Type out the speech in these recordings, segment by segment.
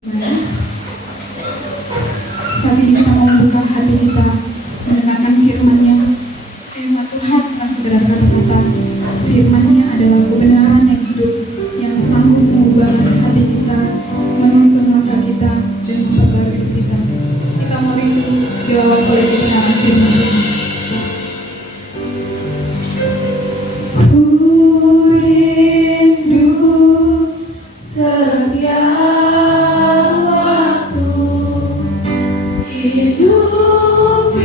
Saat ini kita mau membuka hati kita, mendengarkan firman-Nya. Firman Tuhan yang segera berkata, firman-Nya adalah kebenaran yang hidup, yang sanggup mengubah hati kita, menuntun langkah kita, dan memperbarui kita. Kita mau rindu diawali oleh kebenaran firman Tuhan. Ku rindu setiap waktu hidup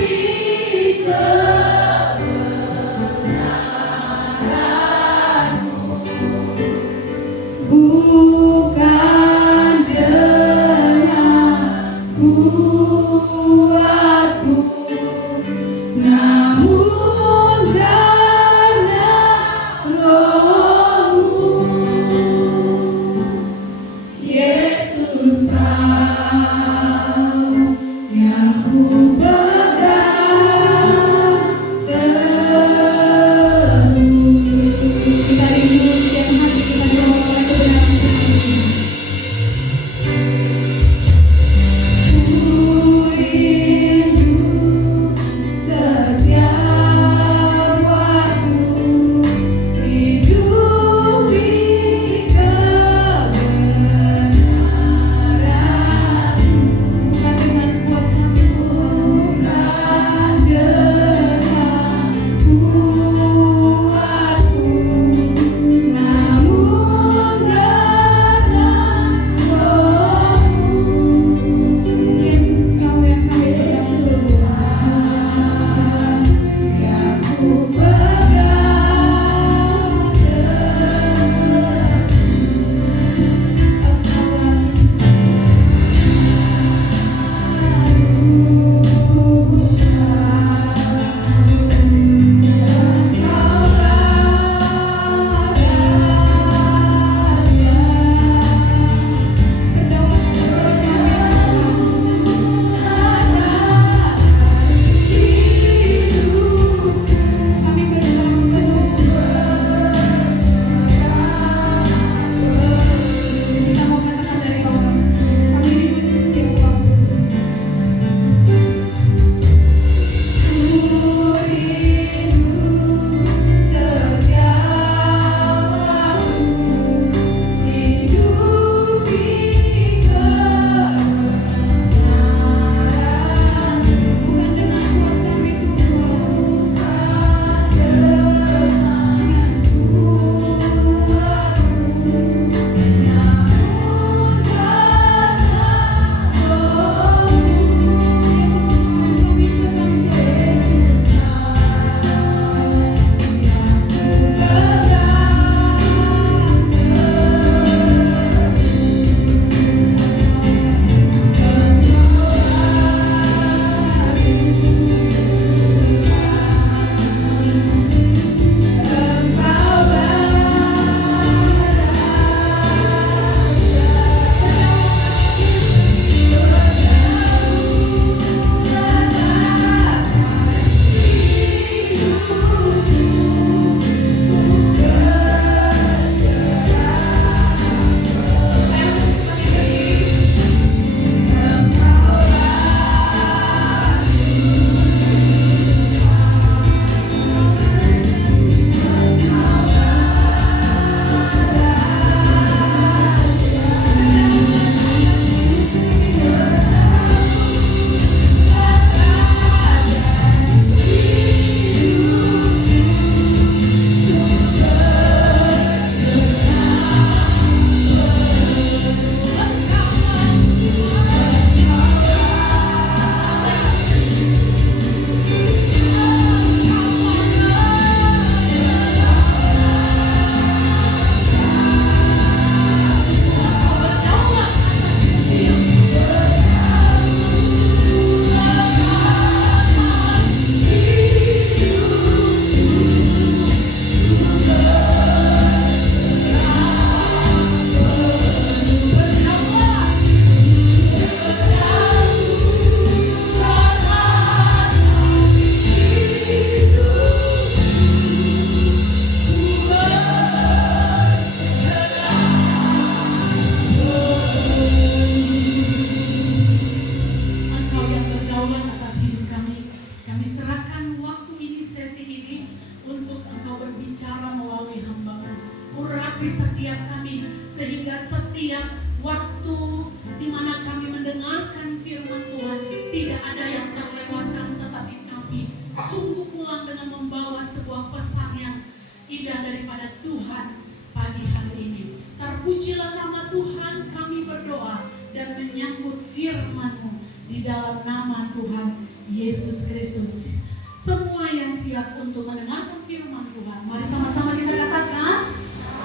Terpujilah nama Tuhan, kami berdoa dan menyambut firman-Mu di dalam nama Tuhan Yesus Kristus. Semua yang siap untuk mendengarkan firman Tuhan, mari sama-sama kita katakan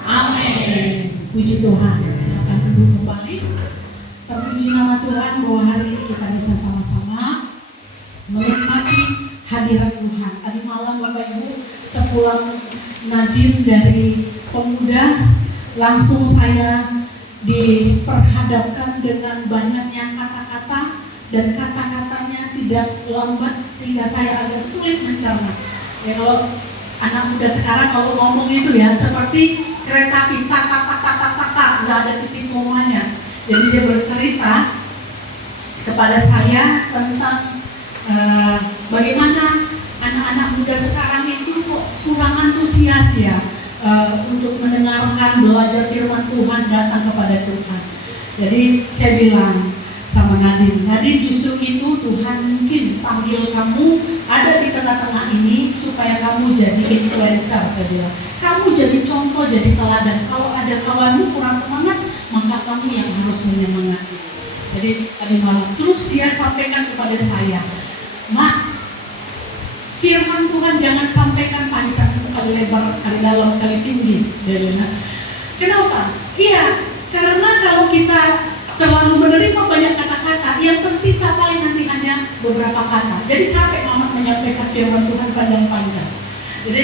amin. Puji Tuhan. Silakan duduk kembali. Terpuji nama Tuhan bahwa hari ini kita bisa sama-sama menikmati hadirat Tuhan. Tadi malam Bapak Ibu sepulang Nadim dari pemuda, langsung saya diperhadapkan dengan banyaknya kata-kata dan kata-katanya tidak lambat sehingga saya agak sulit mencerna. Ya, kalau anak muda sekarang kalau ngomong itu ya seperti kereta api, tak nggak ada titik komanya. Jadi dia bercerita kepada saya tentang bagaimana anak-anak muda sekarang itu kok kurang antusias ya untuk mendengarkan, belajar firman Tuhan, datang kepada Tuhan. Jadi saya bilang sama Nadim justru itu Tuhan mungkin panggil kamu ada di tengah-tengah ini supaya kamu jadi influencer. Saya bilang kamu jadi contoh, jadi teladan. Kalau ada kawanmu kurang semangat, maka kamu yang harus menyemangati. Jadi tadi malam terus dia sampaikan kepada saya, Mak, firman Tuhan jangan sampaikan panjang, kali lebar, kali dalam, kali tinggi. Kenapa? Iya, karena kalau kita terlalu menerima banyak kata-kata, yang tersisa paling nanti hanya beberapa kata. Jadi capek Mama menyampaikan firman Tuhan panjang-panjang. Jadi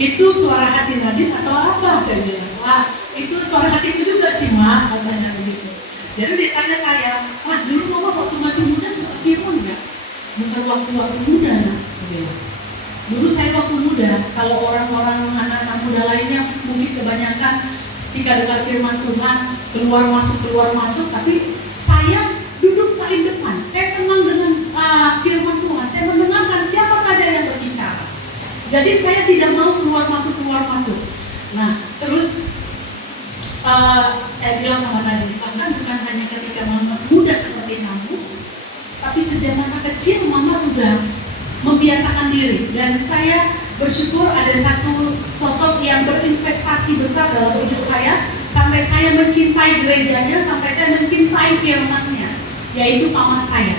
itu suara hati Nadim atau apa? Saya bilang, wah itu suara hatiku juga sih Mak, katanya begitu. Jadi ditanya saya, Mak dulu Mama waktu masih muda suka firman nggak? Bukan waktu-waktu muda Nak. Dulu saya waktu muda, kalau orang-orang anak-anak muda lainnya mungkin kebanyakan ketika dengar firman Tuhan keluar masuk, tapi saya duduk paling depan. Saya senang dengan firman Tuhan. Saya mendengarkan siapa saja yang berbicara. Jadi saya tidak mau keluar masuk. Nah, terus saya bilang sama Nadia, bahkan bukan hanya ketika Mama muda seperti kamu, tapi sejak masa kecil Mama sudah membiasakan diri. Dan saya bersyukur ada satu sosok yang berinvestasi besar dalam hidup saya, sampai saya mencintai gerejanya, sampai saya mencintai firman-Nya, yaitu paman saya.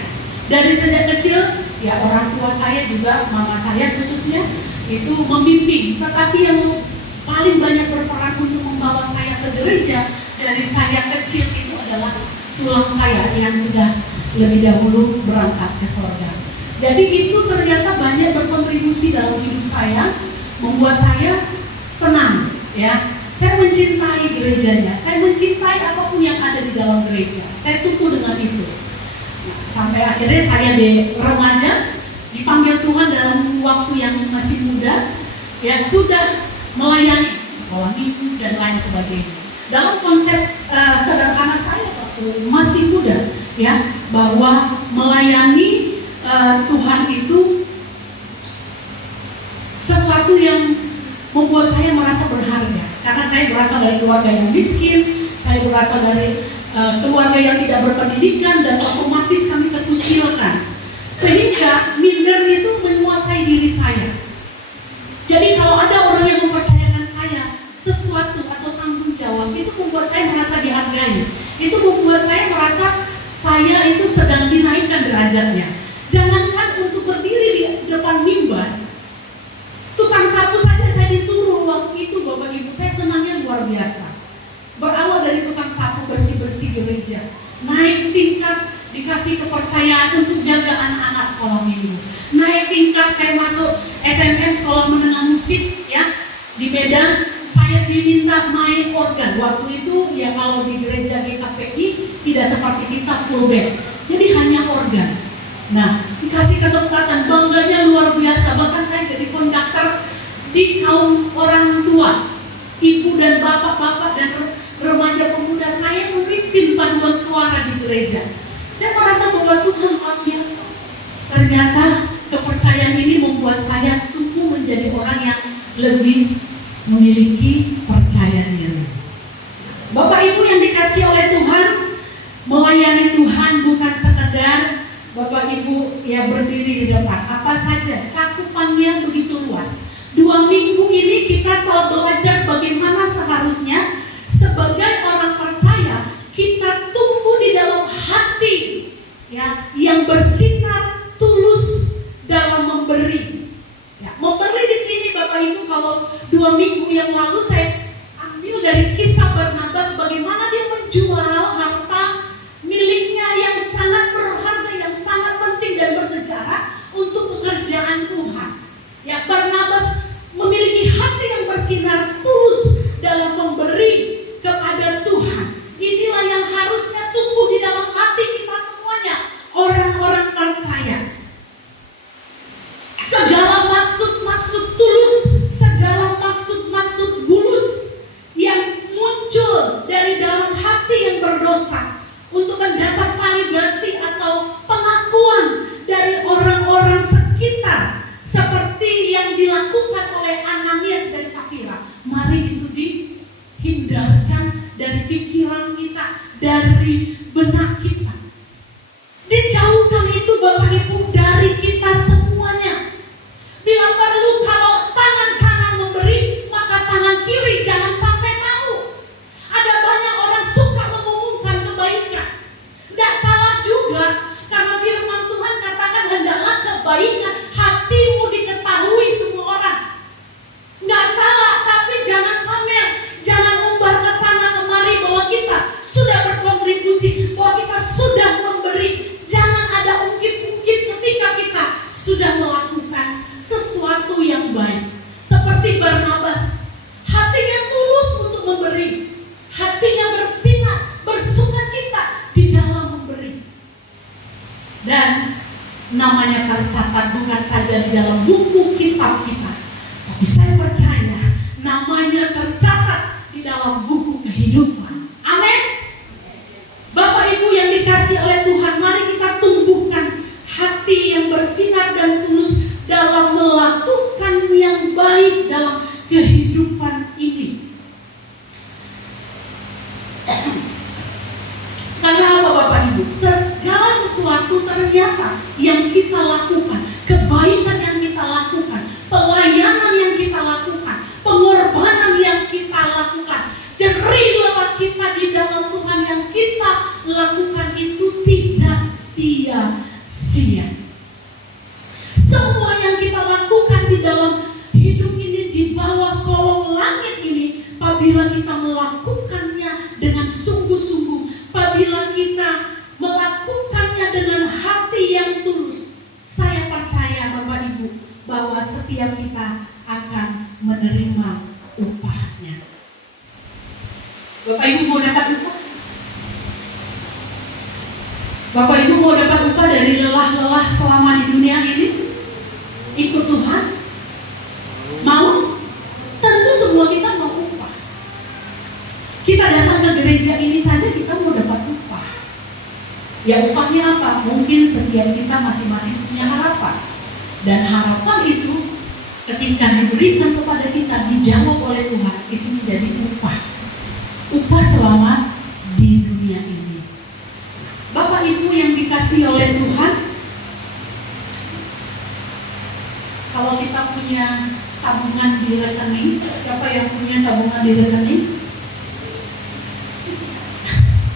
Dari sejak kecil, ya orang tua saya juga, mama saya khususnya, itu membimbing. Tetapi yang paling banyak berperan untuk membawa saya ke gereja dari saya kecil itu adalah tulang saya yang sudah lebih dahulu berangkat ke surga. Jadi itu ternyata banyak berkontribusi dalam hidup saya, membuat saya senang, ya. Saya mencintai gerejanya, saya mencintai apapun yang ada di dalam gereja. Saya tumbuh dengan itu. Sampai akhirnya saya di remaja, dipanggil Tuhan dalam waktu yang masih muda, ya sudah melayani sekolah minggu dan lain sebagainya. Dalam konsep sederhana saya waktu masih muda, ya, bahwa melayani Tuhan itu sesuatu yang membuat saya merasa berharga. Karena saya berasal dari keluarga yang miskin, saya berasal dari keluarga yang tidak berpendidikan, dan otomatis kami terkucilkan. Sehingga minder itu menguasai diri saya. Jadi kalau ada orang yang mempercayakan saya sesuatu atau tanggung jawab, itu membuat saya merasa dihargai. Itu membuat saya merasa saya itu sedang dinaikkan derajatnya. Jangankan untuk berdiri di depan mimbar, tukang sapu saja saya disuruh waktu itu Bapak Ibu. Saya senangnya luar biasa. Berawal dari tukang sapu bersih-bersih gereja, naik tingkat dikasih kepercayaan untuk jaga anak-anak sekolah minggu. Naik tingkat saya masuk SMM sekolah menengah musik, ya, di Medan. Saya diminta main organ. Waktu itu ya kalau di gereja GKPI tidak seperti kita full band, jadi hanya organ. Nah, dikasih kesempatan, bangganya luar biasa. Bahkan saya jadi konduktor di kaum orang tua, ibu dan bapak-bapak dan remaja pemuda. Saya memimpin paduan suara di gereja. Saya merasa bahwa Tuhan luar biasa. Ternyata kepercayaan ini membuat saya tumbuh menjadi orang yang lebih memiliki percaya diri. Bapak Ibu yang dikasihi oleh Tuhan, melayani Tuhan bukan sekedar Bapak Ibu ya berdiri di depan. Apa saja, cakupannya begitu luas. 2 minggu ini kita telah belajar bagaimana seharusnya sebagai orang ya, yang bersinar tulus dalam memberi. Ya, memberi di sini Bapak Ibu, kalau 2 minggu yang lalu saya ambil dari kisah Barnabas bagaimana dia menjual harta miliknya yang sangat berharga, yang sangat penting dan bersejarah untuk pekerjaan Tuhan. Ya, Barnabas memiliki hati yang bersinar tulus dalam memberi kepada Tuhan. Inilah yang harusnya tumbuh di dalam hati kita semuanya, orang-orang percaya. Segala maksud-maksud tulus, segala maksud-maksud bulus yang muncul dari dalam hati yang berdosa untuk mendapat validasi atau pengakuan dari orang-orang sekitar seperti yang dilakukan oleh Ananias dan Safira. Mari itu dihindarkan dari pikiran kita, dari benak kita. Dijauhkan itu Bapak Ibu dari kita semuanya. Bila perlu, kalau tangan kanan memberi, maka tangan kiri jangan sampai tahu. Ada banyak orang suka mengumumkan kebaikan. Tidak salah juga, karena firman Tuhan katakan hendaklah kebaikan hatimu diketahui semua orang. Tidak salah, tapi jangan pamer, jangan umbar ke sana kemari bahwa kita sudah berkontribusi, bahwa kita sudah memberi. Jangan ada ungkit-ungkit ketika kita sudah melakukan sesuatu yang baik. Seperti Barnabas, hatinya tulus untuk memberi, hatinya bersinar, bersukacita di dalam memberi. Dan namanya tercatat bukan saja di dalam buku kitab kita, tapi saya percaya namanya tercatat di dalam buku kehidupan. Amin. Bapak Ibu yang dikasihi oleh Tuhan, mari kita tumbuhkan hati yang bersinar dan tulus dalam melakukan yang baik dalam kehidupan ini. Karena apa Bapak Ibu? Segala sesuatu ternyata yang kita lakukan, kebaikan yang kita lakukan, pelayanan yang kita lakukan, pengorbanan yang kita lakukan, jerih lelah kita di dalam Tuhan yang kita lakukan itu tidak sia-sia. Semua yang kita lakukan di dalam hidup ini, di bawah kolong langit ini, apabila kita melakukannya dengan sungguh-sungguh, apabila kita melakukannya dengan hati yang tulus, saya percaya Bapak Ibu bahwa setiap kita akan menerima upahnya. Bapak Ibu mau dapat upah? Bapak Ibu mau dapat upah dari lelah-lelah selama di dunia ini? Ikut Tuhan? Mau? Tentu semua kita mau upah. Kita datang ke gereja ini saja kita mau dapat upah. Ya upahnya apa? Mungkin setiap kita masing-masing punya harapan. Dan harapan itu ketika diberikan kepada kita, dijawab oleh Tuhan, itu menjadi upah. Upah selama di dunia ini. Bapak Ibu yang dikasihi oleh Tuhan, kalau kita punya tabungan di rekening, siapa yang punya tabungan di rekening?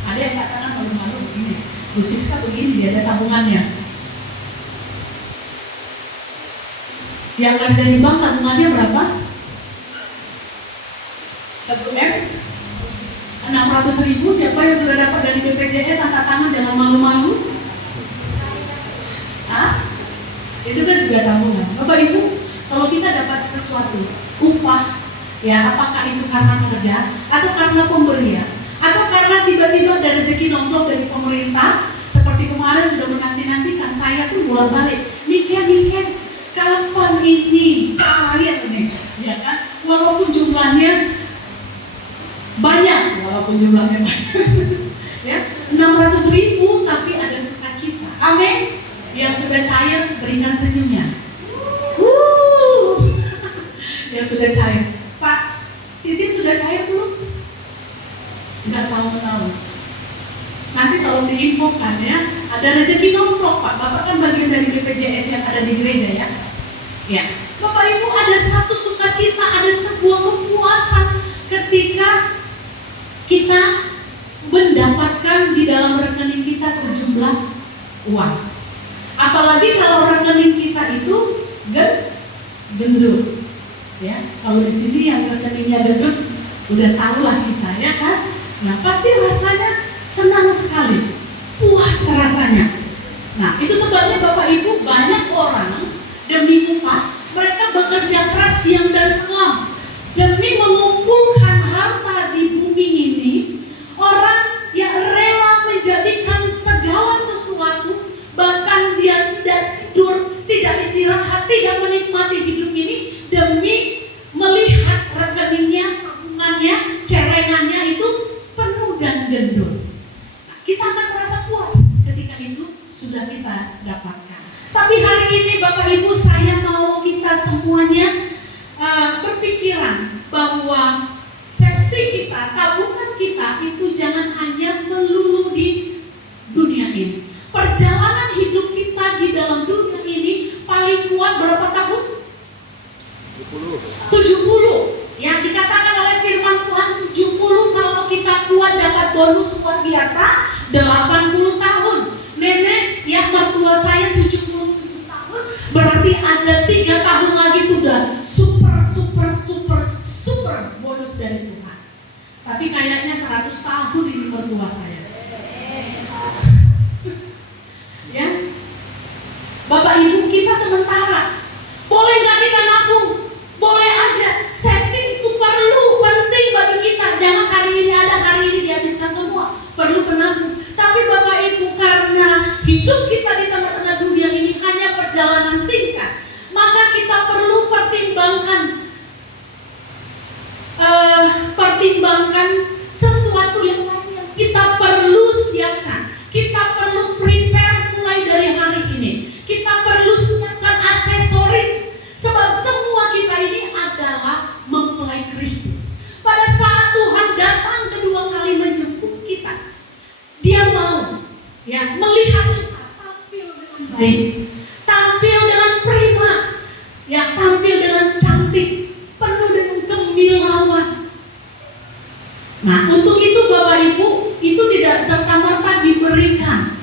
Ada yang katakan malu-malu begini, Bu Siska begini, dia ada tabungannya. Yang kerja di bank tabungannya berapa? 1M? 600.000. Siapa yang sudah dapat dari BPJS angkat tangan, jangan malu-malu. Itu kan juga tabungan. Bapak Ibu, kalau kita dapat sesuatu, upah, ya apakah itu karena kerja, atau karena pemberian, atau karena tiba-tiba ada rezeki nomplok dari pemerintah, seperti kemarin sudah menanti-nantikan, saya pun bolak-balik, niken, kapan ini cair nih, ya kan? Walaupun jumlahnya banyak, ya 600.000, tapi ada sukacita. Amin. Yang sudah cair berikan senyumnya. Yang sudah cair, Pak, Titin sudah cair belum? Enggak tahu. Nanti kalau diinfokan ya, ada rezeki nomplok Pak. Bapak kan bagian dari BPJS yang ada di gereja ya. Ya, Bapak Ibu, ada satu sukacita, ada sebuah kepuasan ketika kita mendapatkan di dalam rekening kita sejumlah uang. Apalagi kalau rekening kita itu gendut. Ya, kalau di sini yang rekeningnya gendut, udah tahulah kita, ya kan? Nah, pasti rasanya senang sekali, puas rasanya. Nah, itu sebabnya Bapak Ibu, banyak orang demi upah mereka bekerja keras siang dan malam demi mengumpulkan harta di bumi ini. Orang yang rela menjadikan segala sesuatu, bahkan dia tidak tidur, tidak istirahat, tidak menikmati hidup ini demi melihat rekeningnya, tabungannya, celengannya itu penuh dan gendut. Nah, kita akan merasa puas ketika itu sudah kita dapatkan. Tapi hari ini Bapak Ibu, saya mau kita semuanya berpikiran bahwa safety kita, tabungan kita itu jangan hanya melulu di dunia ini. Perjalanan hidup kita di dalam dunia ini paling kuat berapa tahun? 70. Yang dikatakan oleh firman Tuhan 70, kalau kita kuat dapat bonus luar biasa 80 tahun. Nenek yang mertua saya 77 tahun, berarti ada 3 tahun lagi itu udah super bonus dari Tuhan. Tapi kayaknya 100 tahun ini mertua saya. Ya, Bapak Ibu, kita sementara boleh nggak kita nabung? Boleh aja. Setting itu perlu, penting bagi kita. Jangan hari ini ada, hari ini dihabiskan semua. Perlu penabung. Tapi Bapak Ibu, karena hidup kita di tengah-tengah dunia ini hanya perjalanan singkat, maka kita perlu pertimbangkan sesuatu yang lain yang kita perlu siapkan. Kita perlu prepare mulai dari hari ini. Kita perlu siapkan aksesoris, sebab semua kita ini adalah mempelai Kristus. Pada saat Tuhan datang kedua kali menjemput kita, Dia mau melihat kita tampil dengan baik, tampil dengan prima, tampil dengan cantik, penuh dengan kemilauan. Nah, untuk itu Bapak Ibu, itu tidak serta-merta diberikan.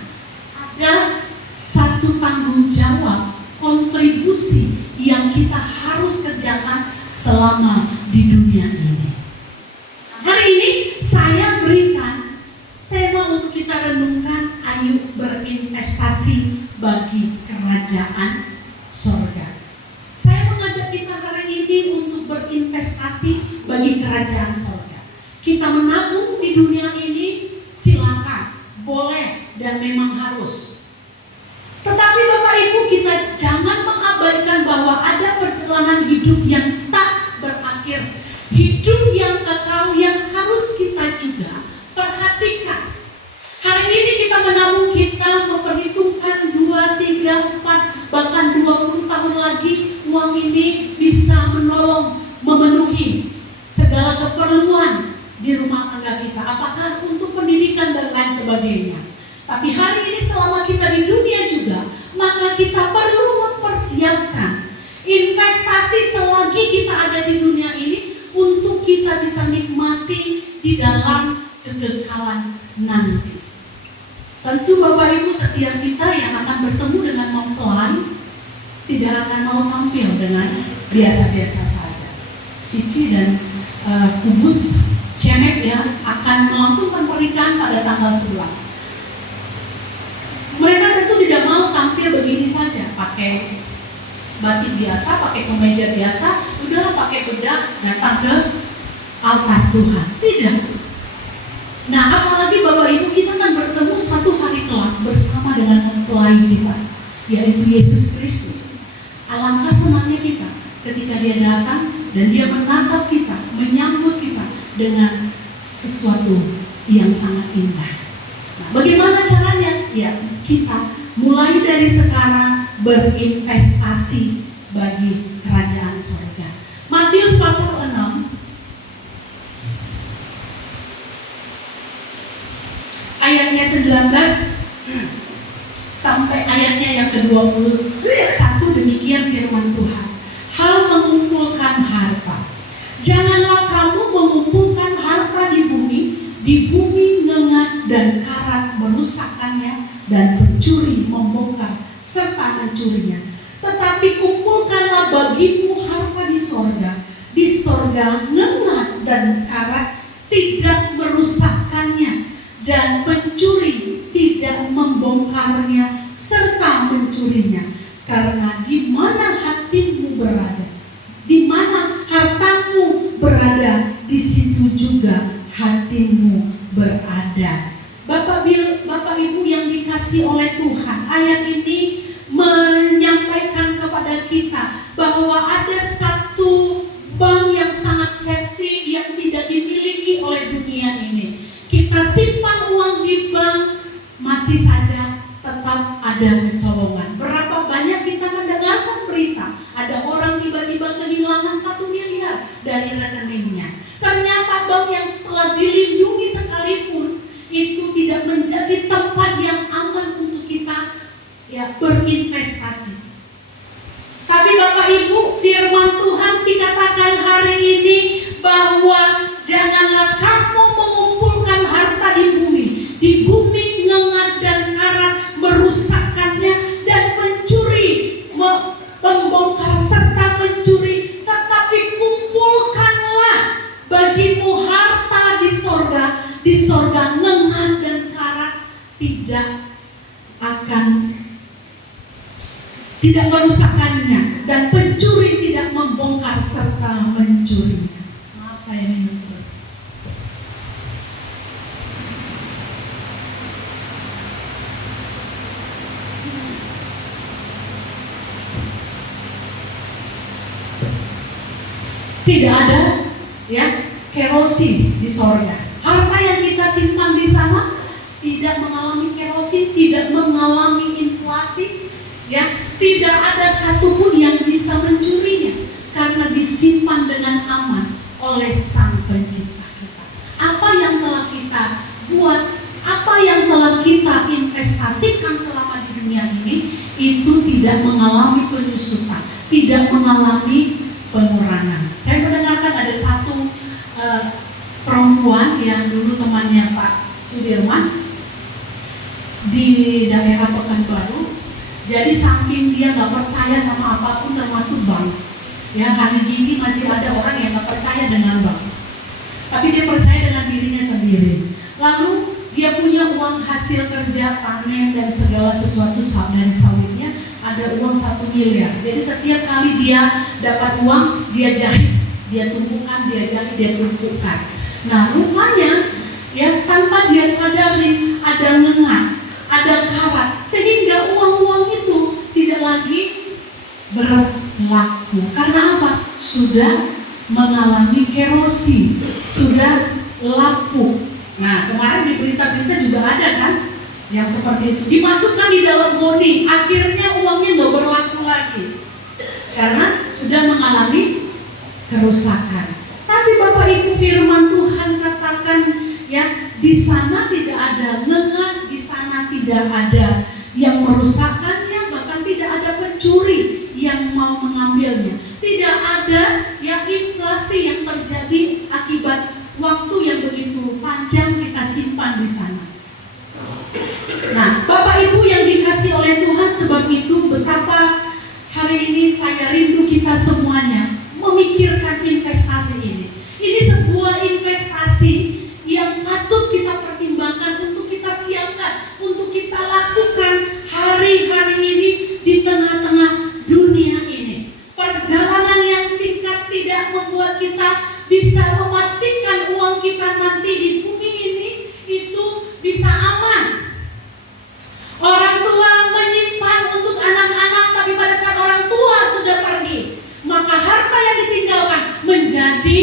Ada satu tanggung jawab, kontribusi yang kita harus kerjakan selama di dunia ini. Hari ini saya berikan tema untuk kita renungkan, ayo berinvestasi bagi kerajaan sorga. Saya mengajak kita hari ini untuk berinvestasi bagi kerajaan sorga. Kita menabung di dunia ini silakan, boleh dan memang harus. Tetapi Bapak Ibu, kita jangan mengabaikan bahwa ada perjalanan hidup yang tak berakhir, hidup yang kekal yang harus kita juga perhatikan. Hari ini kita menabung, kita memperhitungkan 2, 3, 4, bahkan 20 tahun lagi uang ini bisa menolong, memenuhi segala keperluan di rumah tangga kita, apakah untuk pendidikan dan lain sebagainya. Tapi hari ini selama kita di dunia juga, maka kita perlu mempersiapkan investasi selagi kita ada di dunia ini untuk kita bisa nikmati di dalam kekekalan nanti. Tentu Bapak Ibu, setiap kita yang akan bertemu dengan mempelai tidak akan mau tampil dengan biasa-biasa saja. Cici dan Kubus Shemek akan melangsungkan pernikahan pada tanggal 11. Mereka tentu tidak mau tampil begini saja, pakai batik biasa, pakai kemeja biasa, udahlah pakai bedak datang ke altar Tuhan. Tidak. Nah, apalagi Bapak Ibu, kita akan bertemu suatu hari kelak bersama dengan mempelai kita, yaitu Yesus Kristus. Alangkah senangnya kita ketika Dia datang dan Dia menatap kita, menyambut kita dengan sesuatu yang sangat indah. Nah, bagaimana caranya? Ya, kita mulai dari sekarang berinvestasi bagi kerajaan surga. Matius pasal 6 ayatnya 19 sampai ayatnya yang ke-21, demikian firman Tuhan. Hal mengumpulkan harta. Janganlah kamu mengumpulkan harta di bumi ngengat dan karat merusakkannya, dan pencuri membongkar serta mencurinya. Tetapi kumpulkanlah bagimu harta di sorga. Di sorga ngengat dan karat tidak merusakkannya, dan pencuri tidak membongkarnya serta mencurinya. Karena di mana hatimu berada, di mana hartamu berada, di situ juga hatimu berada. Bapak Ibu yang dikasihi oleh Tuhan, ayat ini menyampaikan kepada kita bahwa ada satu bank yang sangat safety yang tidak dimiliki oleh dunia ini. Kita simpan uang di bank, masih saja tetap ada kecolongan. Berapa banyak kita mendengarkan berita, ada orang tiba-tiba kehilangan 1 miliar dari rekeningnya. Ternyata bank yang telah dilindungi sekalipun itu tidak menjadi tempat yang aman untuk kita berinvestasi. Tapi Bapak Ibu, firman Tuhan dikatakan hari ini bahwa janganlah kamu mengumpulkan harta di bumi. Di bumi ngengat dan karat merusakkannya, dan pencuri membongkar serta mencuri. Tetapi kumpulkanlah bagimu harta di sorga. Di sorga ngengat dan karat tidak merusakkannya, dan pencuri tidak membongkar serta mencurinya. Maaf, saya minum sedikit. Tidak ada kerosin di sorga. Harta yang kita simpan di sana tidak mengalami kerosin, tidak mengalami inflasi, tidak ada satupun yang bisa mencurinya karena disimpan dengan aman oleh Sang Pencipta kita. Apa yang telah kita buat, apa yang telah kita investasikan selama di dunia ini, itu tidak mengalami penyusutan, tidak mengalami pengurangan. Saya mendengarkan ada satu perempuan yang dulu temannya Pak Sudirman di daerah Pekanbaru. Jadi saking dia nggak percaya sama apapun termasuk bank, hari ini masih ada orang yang nggak percaya dengan bank, tapi dia percaya dengan dirinya sendiri. Lalu dia punya uang hasil kerja panen dan segala sesuatu dari sawitnya, ada uang 1 miliar. Jadi setiap kali dia dapat uang, dia jahit, dia tumpukan, dia jahit, dia tumpukan. Nah rupanya tanpa dia sadari ada ngengat, ada karat, sehingga uang-uang itu tidak lagi berlaku. Karena apa? Sudah mengalami kerosi, sudah lapuk. Nah kemarin di berita-berita juga ada kan yang seperti itu, dimasukkan di dalam bodi, akhirnya uangnya nggak berlaku lagi karena sudah mengalami kerusakan. Tapi Bapak Ibu, firman Tuhan katakan di sana tidak ada ngengat, di sana tidak ada yang merusakkannya, bahkan tidak ada pencuri yang mau mengambilnya. Tidak ada inflasi yang terjadi akibat waktu yang begitu panjang kita simpan di sana. Nah, Bapak Ibu yang dikasihi oleh Tuhan, sebab itu betapa hari ini saya rindu kita semuanya memikirkan investasi ini. Ini sebuah investasi yang patut kita pertimbangkan untuk kita siapkan, untuk kita lakukan hari-hari ini di tengah-tengah dunia ini. Perjalanan yang singkat tidak membuat kita bisa memastikan uang kita nanti di bumi ini itu bisa aman. Orang tua menyimpan untuk anak-anak, tapi pada saat orang tua sudah pergi, maka harta yang ditinggalkan menjadi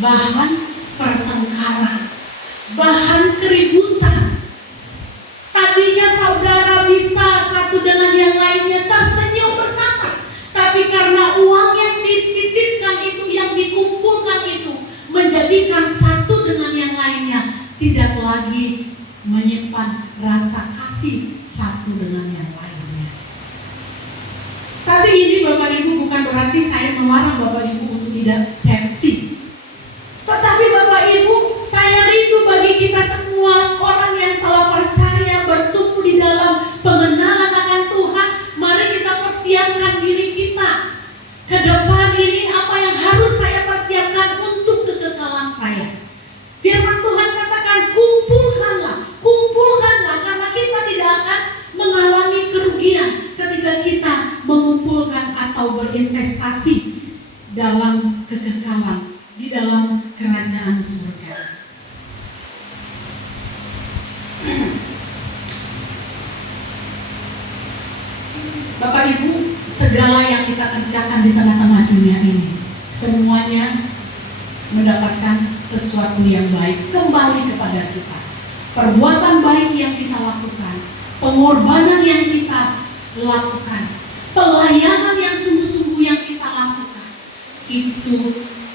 bahan pertengkaran, bahan keributan. Tadinya saudara bisa satu dengan yang lainnya tersenyum bersama, tapi karena uang yang dititipkan itu, yang dikumpulkan itu, menjadikan satu dengan yang lainnya tidak lagi menyimpan rasa kasih satu dengan yang lainnya. Tapi ini Bapak Ibu bukan berarti saya melarang Bapak Ibu untuk tidak safety. Tetapi Bapak Ibu, saya rindu bagi kita kita semua orang yang telah percaya bertumbuh di dalam pengenalan akan Tuhan, mari kita persiapkan diri kita ke depan ini. Apa yang harus saya persiapkan untuk kekekalan saya? Firman Tuhan katakan, kumpulkanlah, karena kita tidak akan mengalami kerugian ketika kita mengumpulkan atau berinvestasi dalam kekekalan di dalam kerajaan surga. Bapak Ibu, segala yang kita kerjakan di tengah-tengah dunia ini, semuanya mendapatkan sesuatu yang baik kembali kepada kita. Perbuatan baik yang kita lakukan, pengorbanan yang kita lakukan, pelayanan yang sungguh-sungguh yang kita lakukan, itu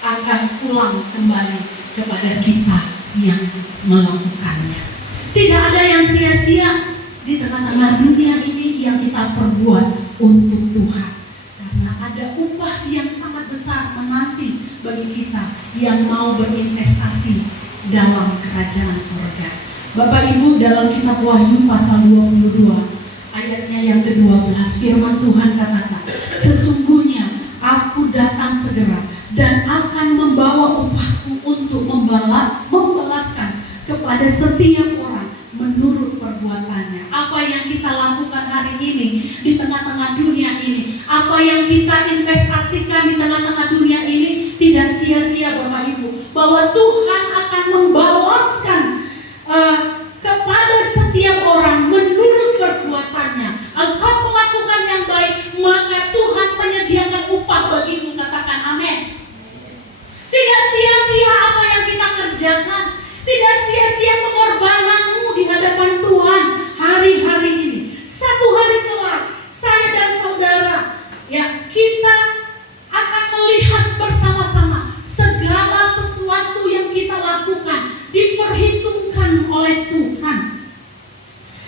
akan pulang kembali kepada kita yang melakukannya. Tidak ada yang sia-sia di tengah-tengah dunia ini yang kita perbuat untuk Tuhan, karena ada upah yang sangat besar menanti bagi kita yang mau berinvestasi dalam kerajaan surga. Bapak Ibu, dalam kitab Wahyu pasal 22 ayatnya yang ke-12, firman Tuhan katakan, sesungguhnya aku datang segera dan akan membawa upahku untuk membalaskan kepada setiap orang menurut perbuatannya. Apa yang kita lakukan hari ini di tengah-tengah dunia ini, apa yang kita investasikan di tengah-tengah dunia ini, tidak sia-sia Bapak Ibu, bahwa Tuhan akan membalaskan kepada setiap orang menurut perbuatannya. Engkau melakukan yang baik, maka Tuhan menyediakan upah bagimu. Katakan amin. Tidak sia-sia apa yang kita kerjakan, tidak sia-sia pengorbananmu di hadapan Tuhan hari-hari ini. Satu hari kelak, saya dan saudara, ya, kita akan melihat bersama-sama segala sesuatu yang kita lakukan diperhitungkan oleh Tuhan.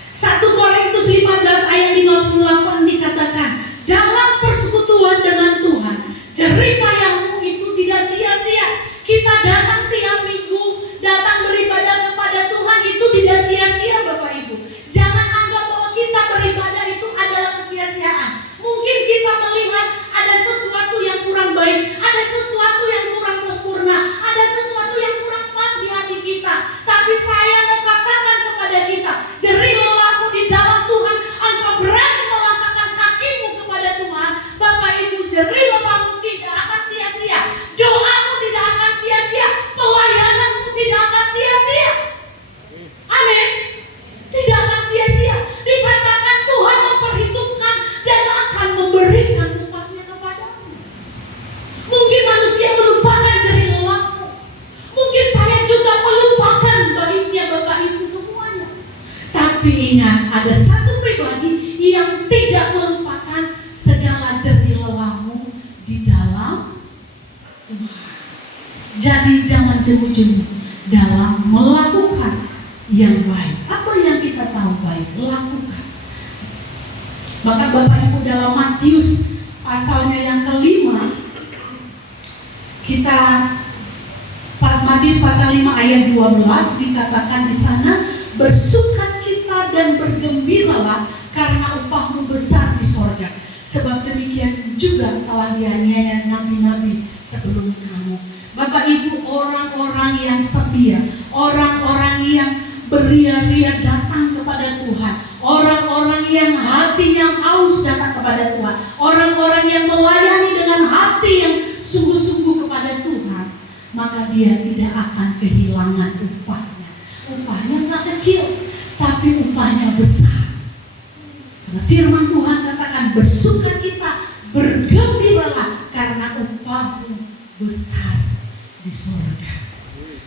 1 Korintus 15 ayat 58 dikatakan, dalam persekutuan dengan Tuhan, jeripayahmu itu tidak sia-sia. Kita datang tiap minggu, datang beribadah kepada Tuhan, itu tidak sia-sia Bapak Ibu. Jangan anggap bahwa kita beribadah itu adalah kesia-siaan. Mungkin kita melihat ada sesuatu yang kurang baik, ada sesuatu yang kurang sempurna, ada sesuatu yang kurang pas di hati kita. Tapi saya mau katakan kepada kita, jerih lelahmu di dalam Tuhan, engkau berani melangkahkan kakimu kepada Tuhan. Bapak Ibu, jerih lelahmu tidak akan sia-sia, doamu tidak akan sia-sia, pelayananmu tidak akan sia-sia. Amin. Tidak akan sia-sia. Dikatakan Tuhan memperhitungkan dan akan memberikan upahnya kepadamu. Mungkin manusia melupakan jerih lelahmu, mungkin saya juga melupakan baiknya Bapak Ibu semuanya. Tapi ingat, ada satu pribadi yang tidak melupakan segala jerih lelahmu di dalam Tuhan. Jadi jangan jemu-jemu dalam melakukan yang baik. Apa yang kita tahu baik, lakukan. Maka Bapak Ibu, dalam Matius pasalnya yang kelima, kita Matius pasal 5 ayat 12 dikatakan di sana, bersukacita dan bergembiralah karena upahmu besar di sorga, sebab demikian juga telah dianiaya nabi-nabi sebelum kamu. Bapak Ibu, orang-orang yang setia, orang-orang yang beria-ria datang kepada Tuhan, orang-orang yang hatinya haus datang kepada Tuhan, orang-orang yang melayani dengan hati yang sungguh-sungguh kepada Tuhan, maka dia tidak akan kehilangan upahnya. Upahnya tak kecil, tapi upahnya besar. Karena firman Tuhan katakan, bersukacita, bergembiralah karena upahmu besar di surga.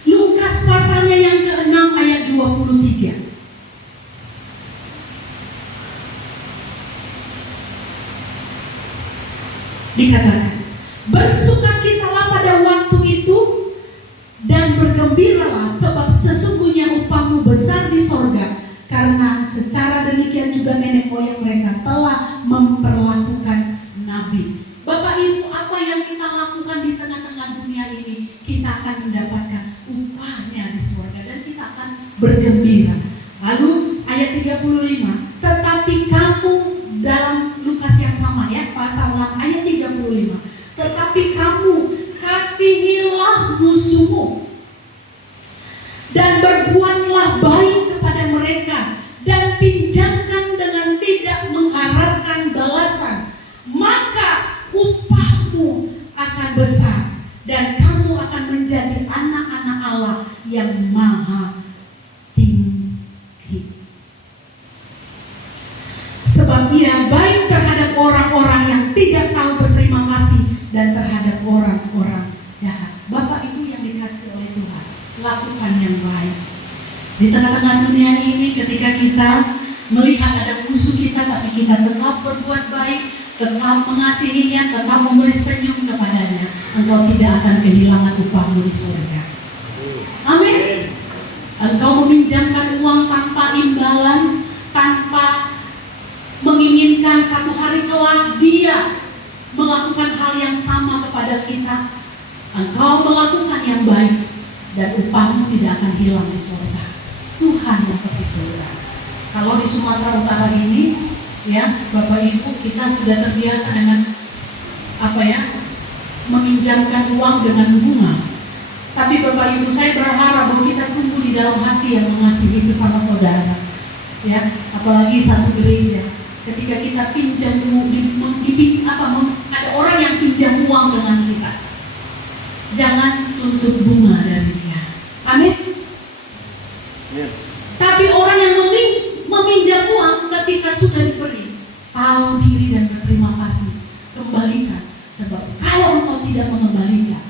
Lukas pasalnya yang ke-6 ayat 23. Dikatakan, bersukacitalah pada waktu itu dan bergembiralah, sebab sesungguhnya upahmu besar di sorga, karena secara demikian juga nenek moyang mereka telah memperlakukan nabi. Bapak Ibu, apa yang kita lakukan di tengah-tengah dunia ini, kita akan mendapatkan upahnya di surga dan kita akan bergembira. Lalu ayat 35, tetapi kamu, dalam Lukas yang sama ya, pasal 6 ayat 35, tetapi kamu kasihilah musuhmu dan berbuatlah baik kepada mereka dan pinjamkan dengan tidak mengharapkan balasan, maka upahmu akan besar dan kamu akan menjadi anak-anak Allah yang maha tinggi. Sebab Ia baik terhadap orang-orang yang tidak tahu berterima kasih dan terhadap orang-orang jahat. Bapak Ibu yang dikasihi oleh Tuhan, lakukan yang baik. Di tengah-tengah dunia ini, ketika kita melihat ada musuh kita, tapi kita tetap berbuat baik, tetap mengasihinya, tetap memberi senyum kepadanya, engkau tidak akan kehilangan upahmu di surga. Amin. Engkau meminjamkan uang tanpa imbalan, tanpa menginginkan satu hari kelak dia melakukan hal yang sama kepada kita. Engkau melakukan yang baik dan upahmu tidak akan hilang di surga. Tuhan yang berfirman. Kalau di Sumatera Utara ini, ya Bapak Ibu, kita sudah terbiasa dengan meminjamkan uang dengan bunga. Tapi Bapak Ibu, saya berharap bahwa kita tumbuh di dalam hati yang mengasihi sesama saudara. Ya, apalagi satu gereja. Ketika kita pinjam ada orang yang pinjam uang dengan kita, jangan tuntut bunga dari dia. Amin. Tapi orang yang meminjam uang ketika sudah diberi, tahu diri dan berterima kasih, kembalikan. Sebab kalau engkau tidak mengembalikan,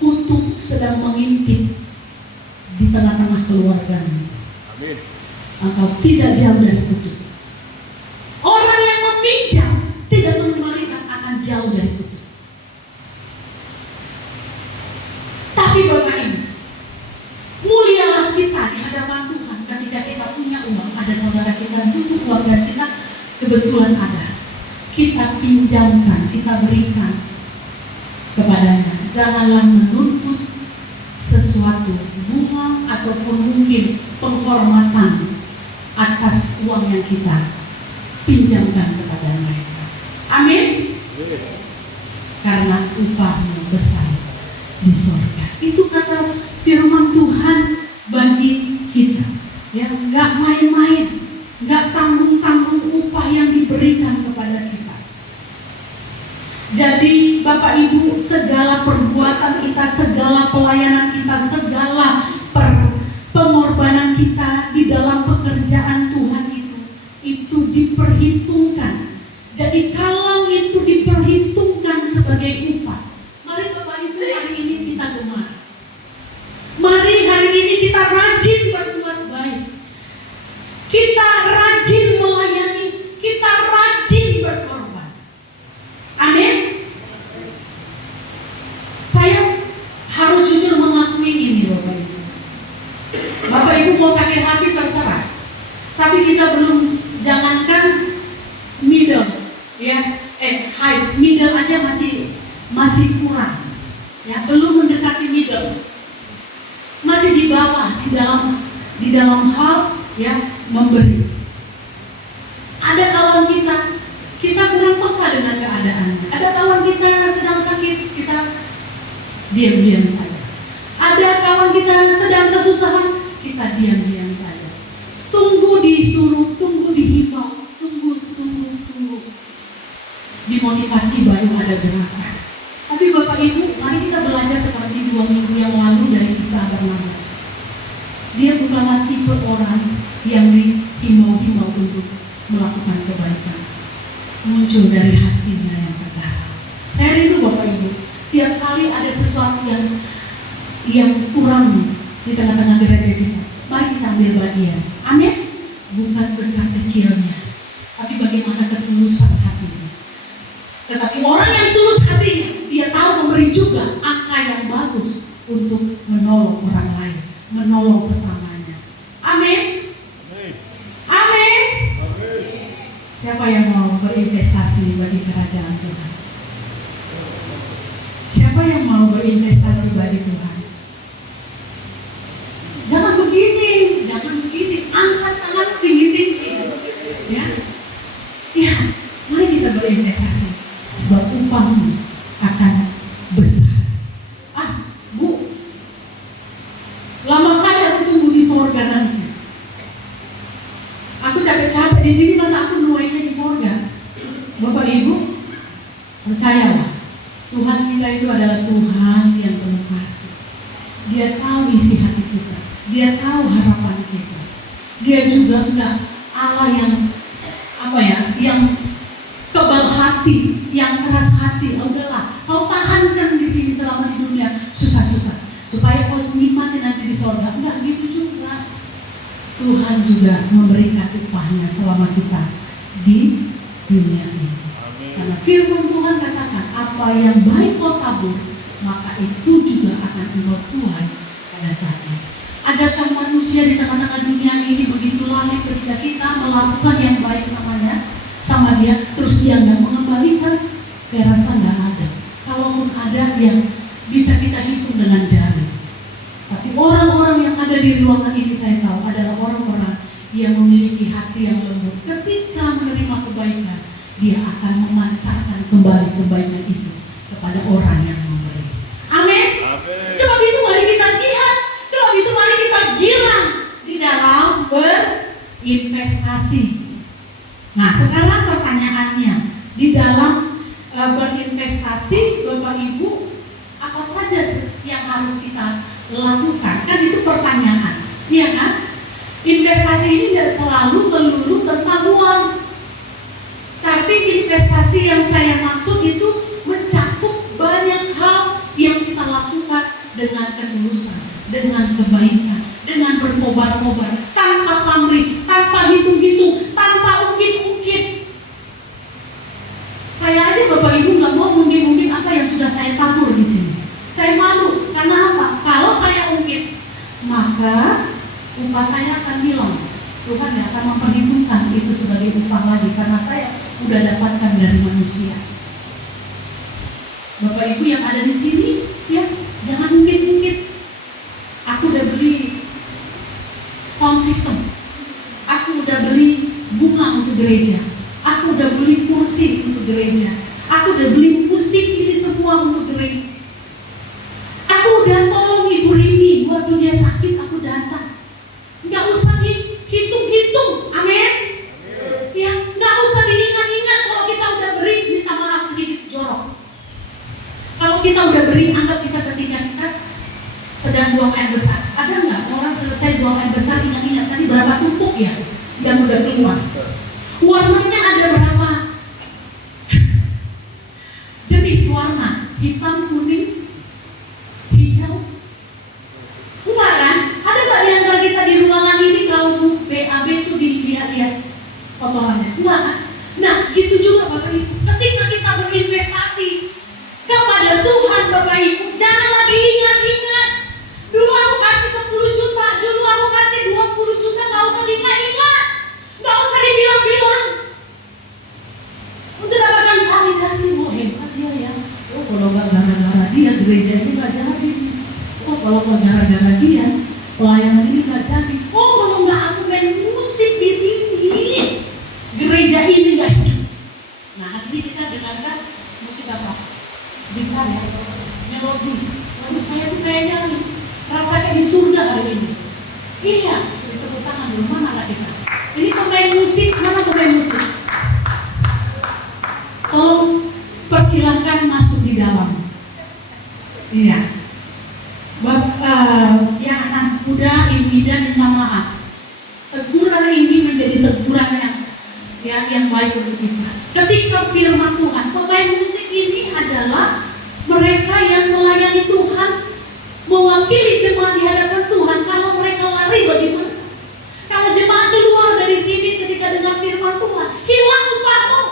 kutuk sedang mengintip di tengah-tengah keluargamu. Amin. Engkau tidak jauh dari kutuk. Orang yang meminjam tidak mengembalikan akan jauh dari kutuk. Tapi Bapak Ibu, mulialah kita di hadapan Tuhan ketika kita punya uang. Ada saudara kita butuh uang dan kita kebetulan ada, kita pinjamkan, kita berikan kepadanya. Janganlah menuntut sesuatu, bunga ataupun mungkin penghormatan atas uang yang kita pinjamkan kepada mereka. Amin. Karena upahmu besar di surga. Itu kata firman Tuhan bagi kita. Ya, nggak main-main, nggak tanggung-tanggung upah yang diberikan kepada kita. Jadi Bapak Ibu, segala perbuatan kita, segala pelayanan kita, segala pengorbanan kita di dalam pekerjaan Tuhan itu diperhitungkan. Jadi kalau itu diperhitungkan sebagai upah, mari Bapak Ibu hari ini kita gemar. Mari hari ini kita rajin berbuat baik. Kita rajin melayani, kita rajin berkorban. Amin. Saya harus jujur mengakui ini Bapak Ibu. Bapak Ibu mau sakit hati terserah. Tapi kita belum, jangankan middle, ya, high, middle aja masih kurang, ya, belum mendekati middle, masih di bawah di dalam hal ya memberi. Ada kawan kita kurang peka dengan keadaannya. Ada kawan kita sedang sakit, kita diam-diam saja. Ada kawan kita sedang kesusahan, kita diam-diam saja. Tunggu disuruh, tunggu dihimbau, tunggu. Dimotivasi baru ada gerakan. Tapi Bapak Ibu, mari kita belajar seperti 2 minggu yang lalu dari kisah Barnabas. Dia bukanlah tipe orang yang dihimbau-himbau untuk melakukan kebaikan. Muncul dari hatinya yang terdalam. Saya rindu Bapak Ibu, tiap kali ada sesuatu yang kurang di tengah-tengah gereja kita, mari kita ambil bagian. Amin. Bukan besar kecilnya, tapi bagaimana ketulusan hatinya. Tetapi orang yang tulus hatinya, dia tahu memberi juga angka yang bagus untuk menolong orang lain, menolong sesamanya. Amin. Amin. Siapa yang mau berinvestasi bagi kerajaan Tuhan? Siapa yang mau berinvestasi bagi Tuhan? Jangan begini. sampai di sini masa aku nuainya di sorga. Bapak Ibu, percayalah, Tuhan kita itu adalah Tuhan yang penuh kasih. Dia tahu isi hati kita, Dia tahu harapan kita. Dia juga enggak Allah yang yang kebal hati, yang keras hati. Udahlah, kau tahankan di sini selama di dunia susah-susah, supaya kau nikmati nanti di sorga. Enggak gitu juga. Tuhan juga memberikan upahnya selama kita di dunia ini. Karena firman Tuhan katakan, apa yang baik kau tabur, maka itu juga akan engkau tuai pada saatnya. Adakah manusia di tengah-tengah dunia ini begitu lalai ketika kita melakukan yang baik sama dia, terus dia nggak mengembalikan? Saya rasa nggak ada. Kalaupun ada, yang bisa kita hitung dengan jari. Tapi orang-orang yang ada di ruangan ini saya tahu adalah orang-orang yang memiliki hati yang lembut. Ketika menerima kebaikan, dia akan memancarkan kembali kebaikan itu kepada orang yang memberi. Amin. Sebab itu mari kita lihat, sebab itu mari kita girang di dalam berinvestasi. Nah, sekarang pertanyaannya, di dalam berinvestasi, Bapak Ibu, apa saja yang harus kita lakukan? Kan itu pertanyaan, iya kan? Investasi ini tidak selalu melulu tentang uang. Tapi investasi yang saya maksud itu mencakup banyak hal yang kita lakukan dengan ketulusan, dengan kebaikan, dengan berkobar-kobar, tanpa pamrih, tanpa hitung-hitung, tanpa ungkit-ungkit. Saya aja Bapak Ibu nggak mau ungkit-ungkit apa yang sudah saya tabur di sini. Saya malu, karena apa? Kalau saya ungkit, maka upah saya akan hilang. Tuhan tidak akan memperhitungkan itu sebagai upah lagi, karena saya udah dapatkan dari manusia. Bapak Ibu yang ada di sini, ya jangan ungkit-ungkit. Aku udah beli sound system, aku udah beli bunga untuk gereja, aku udah beli kursi untuk gereja, aku udah beli musik ini semua untuk gereja. Aku udah tolong Ibu Rini waktu dia sakit, aku datang. Nggak usah dihitung-hitung, amin. Ya, nggak usah diingat-ingat kalau kita udah beri, minta maaf sedikit jorok. Kalau kita udah beri, anggap kita ketika kita sedang buang air besar. Ada nggak orang selesai buang air besar ingat-ingat tadi berapa tumpuk ya yang udah keluar? Warnanya ada berapa jenis warna? Hitam, kuning, hijau? Enggak kan? Ada nggak di antara kita di ruangan ini kalau BAB itu dilihat-lihat kotorannya? Enggak kan? Nah, gitu juga Bapak Ibu. Ketika kita berinvestasi kepada Tuhan, Bapak Ibu, janganlah diingat-ingat. Dulu aku kasih 10 juta, dulu aku kasih 20 juta, nggak usah diingat-ingat, nggak usah dibilang-bilang. Untuk dapatkan validasi, oh hebat dia ya. Oh kalau nggak gara-gara dia gereja ini nggak jadi. Oh kalau nggak gara-gara dia pelayanan ini nggak jadi. Oh kalau nggak aku main musik di sini, gereja ini nggak hidup. Nah hari ini kita dengarkan musik apa? Gitar ya, melodi. Lalu saya tuh kayaknya rasanya di surga hari ini. Iya, tepuk tangan dulu, mana anak kita? Ini pemain musik, mana pemain musik? Tolong persilahkan masuk di dalam. Iya. Ya anak muda, Ibu Ida minta maaf. Teguran ini menjadi teguran yang baik untuk kita. Ketika firman Tuhan, pemain musik ini adalah mereka yang melayani Tuhan, mewakili jemaat di hadapan Tuhan. Kalau mereka lari bagaimana? Kalau jemaat keluar dari sini ketika dengar firman Tuhan, hilang upahmu.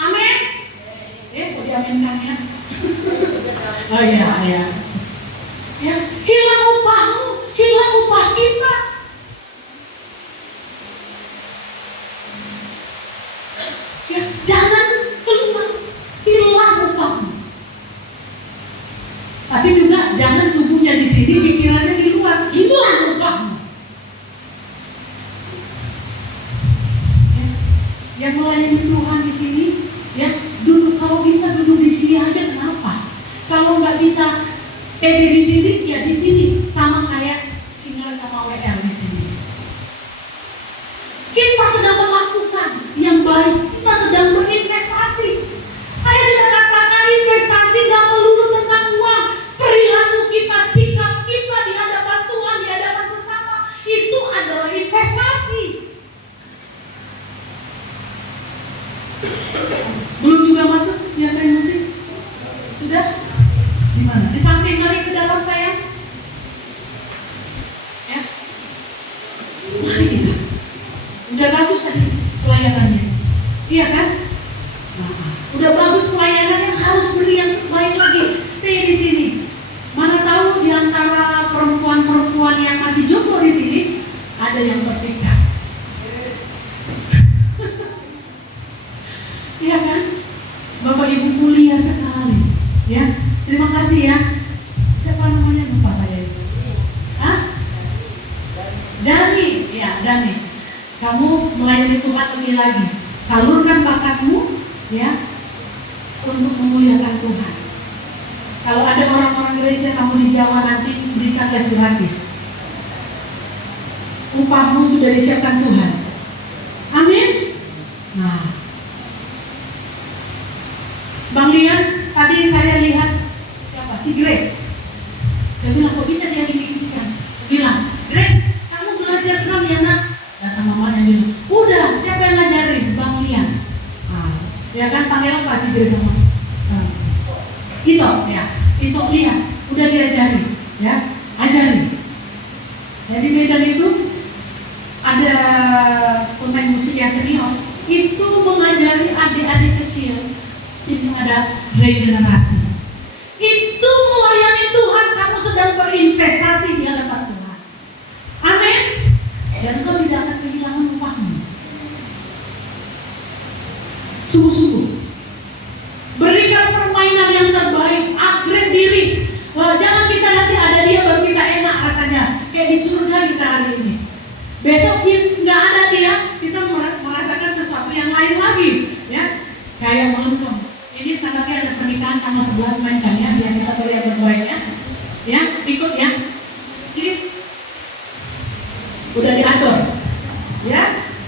Amin. Mau diaminkan ya? Oh iya, ya. Ya, hilang upahmu, hilang upah kita. Ya, jangan keluar, hilang upahmu. Tapi juga jangan tubuhnya di sini, pikirannya di luar, hilang upahmu. Ya, yang melayani Tuhan di sini, ya duduk, kalau bisa duduk di sini aja, kenapa? Kalau nggak bisa pede di sini, ya di sini, sama kayak Singa sama WL di sini. Kita sedang melakukan terbaik, kita sedang berinvestasi. Saya sudah katakan investasi gak melulu tentang uang. Perilaku kita, sikap kita di hadapan Tuhan, di hadapan sesama, itu adalah investasi. Belum juga masuk diapain musik? Sudah? Di mana? Di samping, mari ke dalam saya. Ya. Mari kita. Udah bagus tadi pelayanannya. Iya kan? Udah bagus pelayanannya, harus beri yang terbaik lagi. Stay di sini. Mana tahu di antara perempuan-perempuan yang masih jomblo di sini ada yang bertikah. Iya kan? Bapak Ibu mulia sekali. Ya, terima kasih ya. Siapa namanya, lupa saya itu? Hah? Dani. Ya, Dani. Kamu melayani Tuhan lebih lagi. Salurkan bakatmu, ya, untuk memuliakan Tuhan. Kalau ada orang-orang gereja kamu di Jawa nanti berikan les gratis. Upahmu sudah disiapkan Tuhan. Amin. Nah, Bang Lian, tadi saya lihat siapa? Si Grace. Dia bilang, kok bisa dia gini-ginikan? Bilang, Grace, kamu belajar drum ya nak? Kata mamanya bilang, udah, siapa yang ngajarin? Bang Lian. Ya kan, panggil apa si Grace sama? Itu, ya, itu lihat, udah diajari, ya, ajari. Saya di Medan itu ada pemain musik yang senior, itu mengajari adik-adik kecil. Sini ada regenerasi. Itu melayani Tuhan, kamu sedang berinvestasi di hadapan Tuhan. Amin. Dan kau tidak akan kehilangan upahmu. Sungguh-sungguh. Berikan permainan yang terbaik, upgrade diri. Wah, jangan kita nanti ada dia baru kita enak rasanya. Kayak di surga kita hari ini. Besok nggak ada dia, kita merasakan sesuatu yang lain lagi. Ya, kayak malam. Ini tanggalnya ada pernikahan tanggal 11 mainkan ya, biar kita beri yang terbaik ya. Ya, ikut ya. Jadi udah diatur. Ya,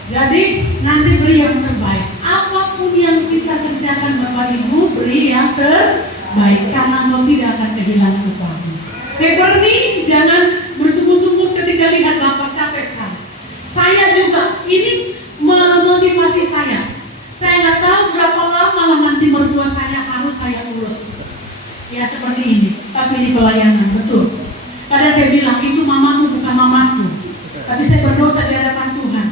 jadi nanti beri yang terbaik. Apapun yang kita kerjakan Bapak Ibu, beri yang terbaik karena engkau tidak akan kehilangan upahmu. Februari, jangan bersungguh-sungguh ketika lihat Bapak capek sekali. Saya juga, ini memotivasi saya. Saya nggak tahu berapa lama lah nanti mertua saya harus saya urus. Ya seperti ini, tapi di pelayanan, betul. Kadang saya bilang, itu mamamu bukan mamaku. Tapi saya berdosa di hadapan Tuhan.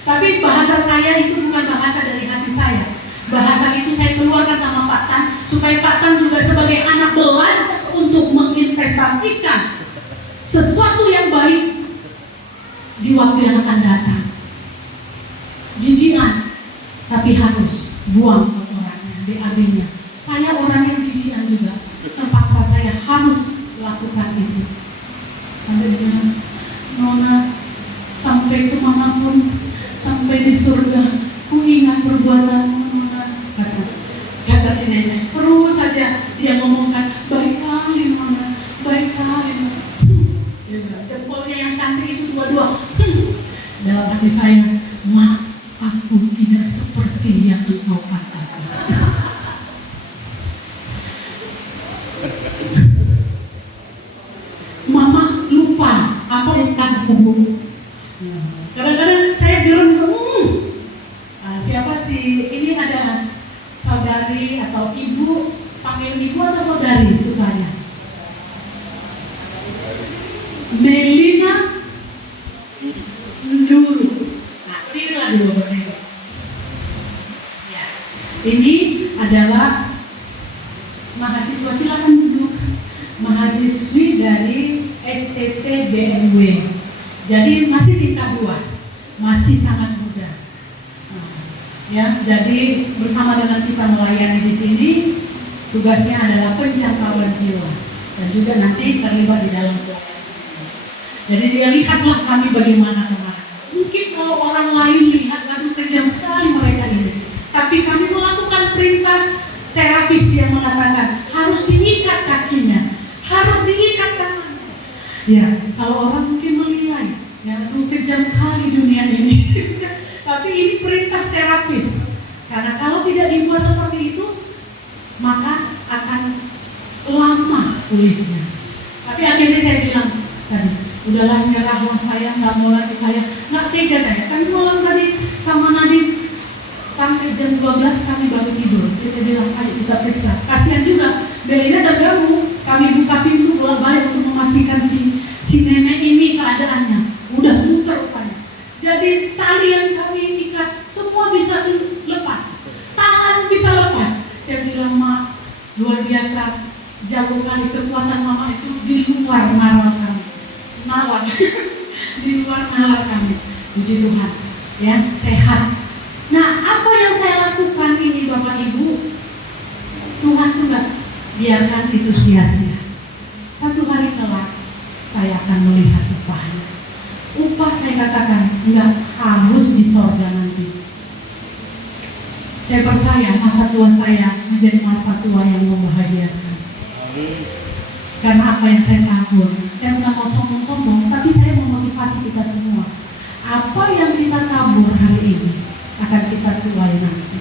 Tapi bahasa saya itu bukan bahasa dari hati saya. Bahasa itu saya keluarkan sama Pak Tan, supaya Pak Tan juga sebagai anak belajar untuk menginvestasikan sesuatu yang baik di waktu yang akan datang. Jijian, tapi harus buang kotorannya, BAB-nya. Saya orang yang jijian juga, terpaksa saya harus lakukan itu. Sampai dengan Nona, sampai kemanapun, sampai di surga, ku ingat perbuatan Nona. Kata si nenek, terus saja dia ngomongkan, baik kali Nona, baik kali Nona. Jempolnya yang cantik itu dua-dua. Dalam hati saya, mak, aku tidak seperti yang engkau katakan. Mama lupa apa yang aku ngomong. Kadang-kadang saya bilang, siapa sih? Ini adalah saudari atau ibu, panggil ibu atau saudari sukanya? Melina Nduru. Nah, inilah dulu bernyanyi. Ya, ini adalah mahasiswa, silakan duduk. Mahasiswi dari STT BMW. Jadi masih tingkat 2, masih sangat muda. Ya, jadi bersama dengan kita melayani di sini, tugasnya adalah pencapaian jiwa dan juga nanti terlibat di dalam pelayanan di sini. Jadi dia lihatlah kami bagaimana kemarin. Mungkin kalau orang lain lihat, aduh kejam sekali mereka ini. Tapi kami melakukan perintah terapis yang mengatakan harus diikat kakinya, harus diikat tangannya. Ya, kalau orang mungkin menilai, ya aduh kejam kali dunia ini. Tapi ini perintah terapis. Karena kalau tidak dibuat seperti itu, maka akan lama pulihnya. Tapi akhirnya saya bilang tadi, udahlah nyerahlah saya, nggak mau lagi saya, nggak tega saya. Kan malam tadi sama Nadine sampai jam 12 kami baru tidur. Jadi saya bilang, ayo kita periksa. Kasihan juga, Belina terganggu. Kami buka pintu bolak-balik untuk memastikan si nenek ini keadaannya udah muter rupanya. Jadi tali yang kami ikat semua bisa lepas, tangan bisa lepas. Saya bilang, Ma, luar biasa, jago kali kekuatan mama itu di luar nalar kami. Nalar di luar nalar kami. Puji Tuhan, ya, sehat. Nah, apa yang saya lakukan ini Bapak Ibu, Tuhan tuh gak biarkan itu sia-sia. Satu hari kelak saya akan melihat upahnya. Upah saya katakan nggak harus di sorga nanti. Saya percaya masa tua saya menjadi masa tua yang membahagiakan. Karena apa yang saya tabur, saya bukan mau sombong-sombong, tapi saya memotivasi kita semua. Apa yang kita tabur hari ini akan kita tuai nanti.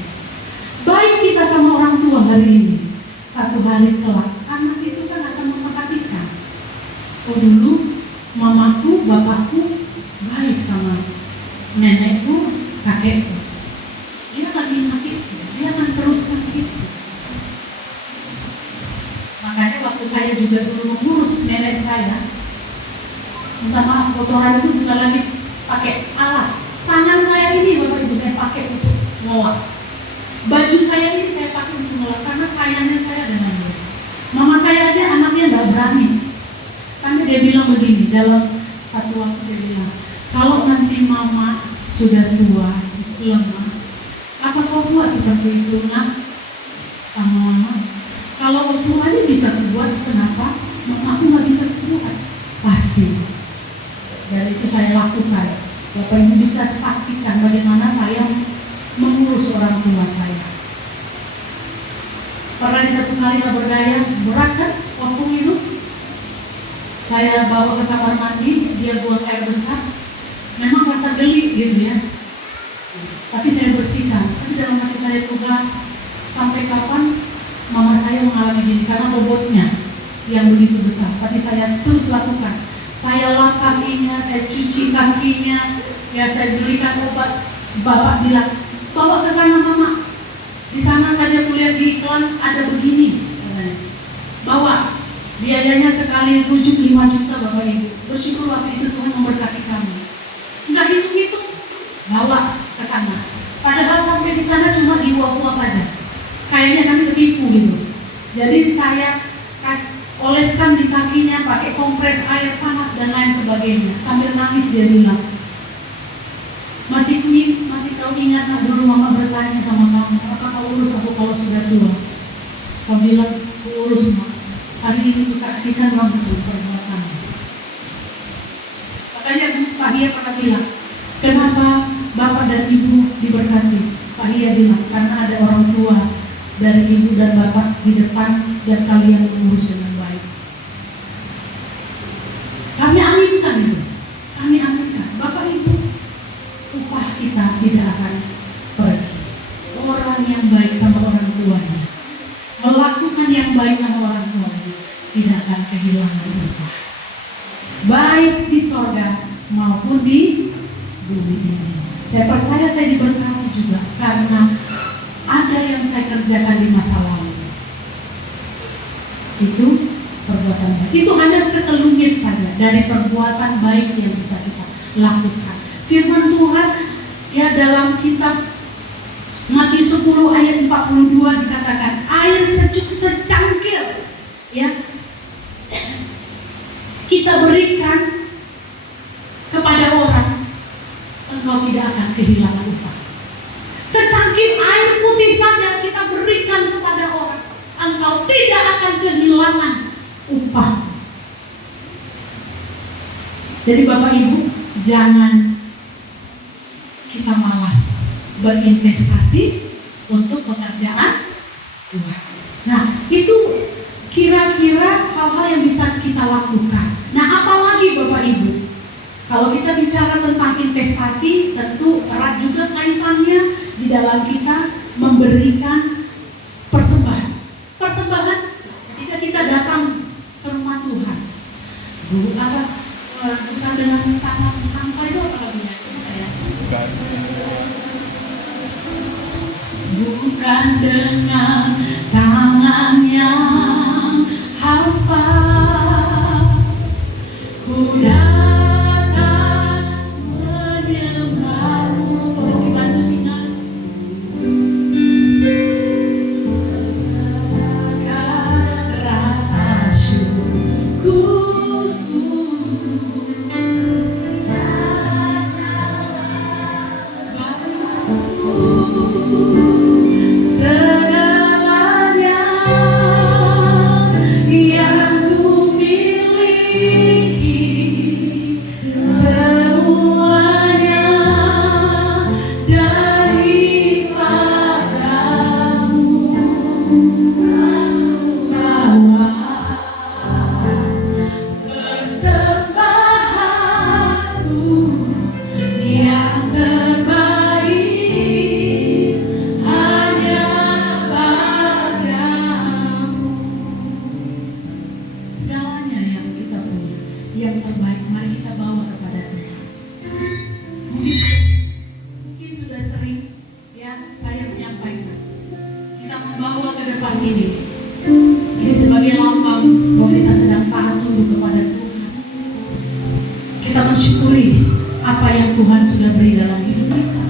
Baik kita sama orang tua hari ini, satu hari kelak anak itu kan akan memperhatikan. Oh, dulu mamaku, bapakku baik sama nenekku, kakekku. Dia akan ingat itu, dia akan teruskan itu. Makanya waktu saya juga dulu mengurus nenek saya, minta maaf, kotoran itu bukan lagi pakai alas. Tangan saya ini Bapak Ibu saya pakai untuk ngelap. Baju saya ini saya pakai untuk ngelap karena sayangnya saya dengan dia. Mama saya aja anaknya nggak berani. Sampai dia bilang begini, dalam satu waktu dia bilang, kalau nanti mama sudah tua, lemah, apa kau buat seperti itu, nak? Sama mama. Kalau tua ini bisa buat, kenapa? Aku nggak bisa buat. Pasti. Dan itu saya lakukan. Bapak Ibu bisa saksikan bagaimana saya mengurus orang tua saya. Pernah di satu kali nggak berdaya, berat kan waktu itu. Saya bawa ke kamar mandi, dia buang air besar. Memang rasa geli gitu ya. Tapi saya bersihkan. Tapi dalam hati saya, Tuhan, sampai kapan mama saya mengalami gini? Karena bobotnya yang begitu besar. Tapi saya terus lakukan. Saya lap kakinya, saya cuci kakinya, ya saya belikan obat. Bapak bilang, bawa ke sana mama. Di sana saja kulihat di iklan ada begini. Bawa. Biayanya sekali rujuk 5 juta Bapak Ibu. Bersyukur waktu itu Tuhan memberkati kami. Enggak hitung-hitung, bawa ke sana. Padahal sampai di sana cuma diuap-uap aja. Kayaknya kami ketipu gitu. Jadi saya oleskan di kakinya pakai kompres air panas dan lain sebagainya. Sambil nangis dia bilang, masih kau ingat nak dulu mama bertanya sama kamu, apa kau urus aku kalau sudah tua? Kau bilang, ku urus mak. Hari ini kusaksikan langsung perbuatan. Makanya Pak Hia pernah bilang, kenapa Bapak dan Ibu diberkati? Pak Hia bilang, karena ada orang tua dari Ibu dan Bapak di depan dan kalian mengurus dengan baik. Kami aminkan itu. Kami aminkan. Bapak Ibu, upah kita tidak akan pergi. Orang yang baik sama orang tuanya, melakukan yang baik sama orang tuanya, tidak akan kehilangan upah. Baik di sorga maupun di bumi ini. Saya percaya saya diberkati juga karena ada yang saya kerjakan di masa lalu. Itu perbuatan baik. Itu hanya sekelumit saja dari perbuatan baik yang bisa kita lakukan. Firman Tuhan ya dalam kitab Matius 10 ayat 42 dikatakan, air sejuk secangkir ya kita berikan kepada orang, engkau tidak akan kehilangan upah. Secangkir air putih saja kita berikan kepada orang, engkau tidak akan kehilangan upah. Jadi Bapak Ibu, jangan kita malas berinvestasi untuk pekerjaan Tuhan. Nah, itu kira-kira hal-hal yang bisa kita lakukan. Nah, apalagi Bapak Ibu, kalau kita bicara tentang investasi, tentu erat juga kaitannya di dalam kita memberikan persembahan. Persembahan ketika kita datang ke rumah Tuhan, bukan dengan tangan hampa itu apa lagunya? Bukan dengan tangan yang hampa, ku datang menyembahmu. Tolong dibantu Sinas. Rasa syukur, segalanya yang ku miliki, semuanya daripadamu. Aku bawa persembahanku yang terbaik hanya padamu. Segalanya yang kita punya, yang terbaik, mari kita bawa kepada Tuhan. Mungkin sudah sering ya saya menyampaikan, kita membawa ke depan ini sebagai lambang bahwa kita sedang taat tunduk kepada Tuhan. Kita mensyukuri apa yang Tuhan sudah beri dalam hidup kita.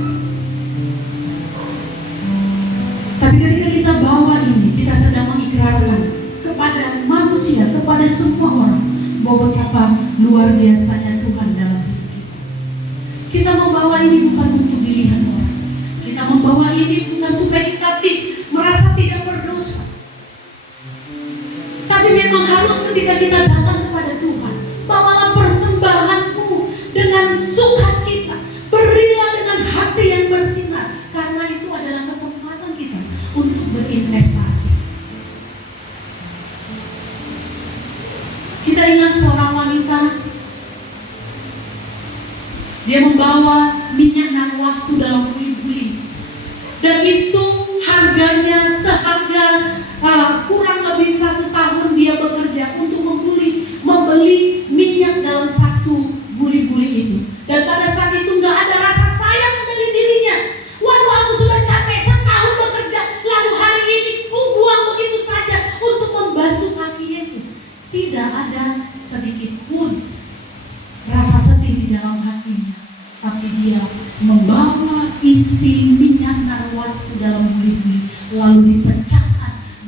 Tapi ketika kita bawa ini, kita sedang mengikrarkan kepada manusia, kepada semua orang, bahwa betapa luar biasanya Tuhan dalam hidup kita. Kita membawa ini bukan untuk dilihat orang. Kita membawa ini bukan supaya kita merasa tidak berdosa. Tapi memang harus ketika kita datang kepada Tuhan, bawalah persembahanmu dengan sukacita. Berilah dengan hati yang bersinar, karena itu adalah kesempatan kita untuk berinvestasi. Kita ingat seorang wanita, dia membawa minyak narwastu dalam buli-buli, dan itu harganya seharga kurang lebih 1 tahun dia bekerja untuk membeli minyak dalam satu buli-buli itu. Dan pada saat itu nggak ada rasa sayang dari dirinya. Waduh, aku sudah capek setahun bekerja, lalu hari ini ku buang begitu saja untuk membasuh kaki Yesus. Tidak ada sedikit pun rasa sedih di dalam hatinya, tapi dia membawa isi minyak narwastu dalam buli-buli, lalu dipecahkan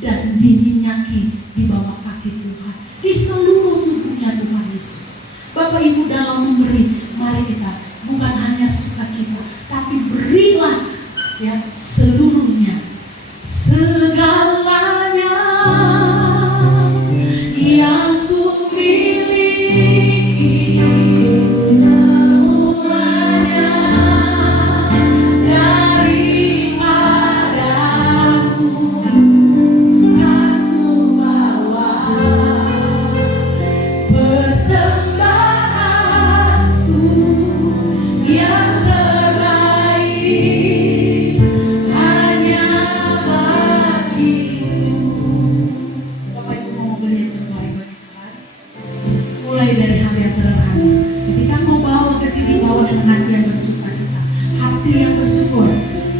dan diminyaki di bawah kaki Tuhan, di seluruh tubuhnya Tuhan Yesus. Bapak Ibu, dalam memberi, mari kita bukan hanya sukacita, tapi berilah ya seluruhnya, segalanya yang ku miliki, semuanya daripadamu. Aku bawa persembahanku yang terbaik hanya bagimu. Bapak Ibu mau beri yang terbaik bagi Tuhan, mulai dari hati yang sederhana. Ketika kau bawa ke sini, bawa dengan hati yang bersukacita, hati yang bersyukur,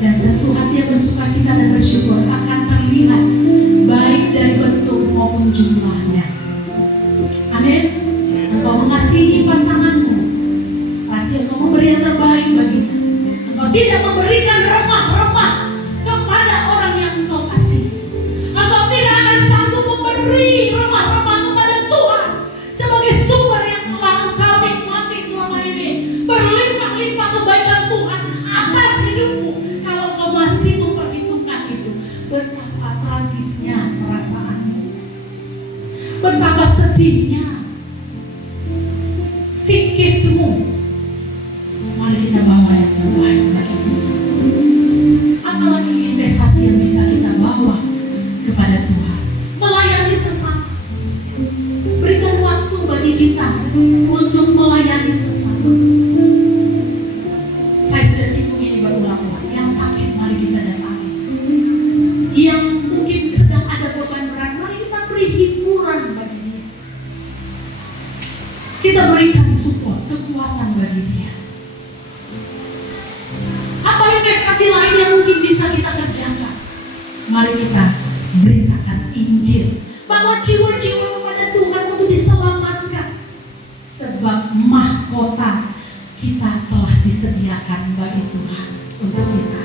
dan tentu hati yang bersukacita dan bersyukur akan terlihat baik dari bentuk maupun jumlahnya. Amin. Engkau mengasihi pasanganmu, pasti engkau memberi yang terbaik baginya. Engkau tidak memberikan remah-remah kepada orang yang engkau kasih. Engkau tidak akan sanggup memberi remah-remah kepada Tuhan sebagai sumber yang telah engkau nikmati selama ini. Berlimpah-limpah kebaikan Tuhan atas hidupmu. Kalau engkau masih memperhitungkan itu, betapa tragisnya perasaanmu, betapa sedihnya psikismu. Mari kita bawa yang terbaik bagi Tuhan. Apalagi investasi yang bisa kita bawa kepada Tuhan, melayani sesama. Berikan waktu bagi kita untuk melayani sesama. Saya sudah singgung ini berulang-ulang. Yang sakit mari kita datangi, kita berikan support, kekuatan bagi dia. Apa investasi lain yang mungkin bisa kita kerjakan? Mari kita beritakan Injil, bawa jiwa-jiwa kepada Tuhan untuk diselamatkan. Sebab mahkota kita telah disediakan bagi Tuhan untuk kita.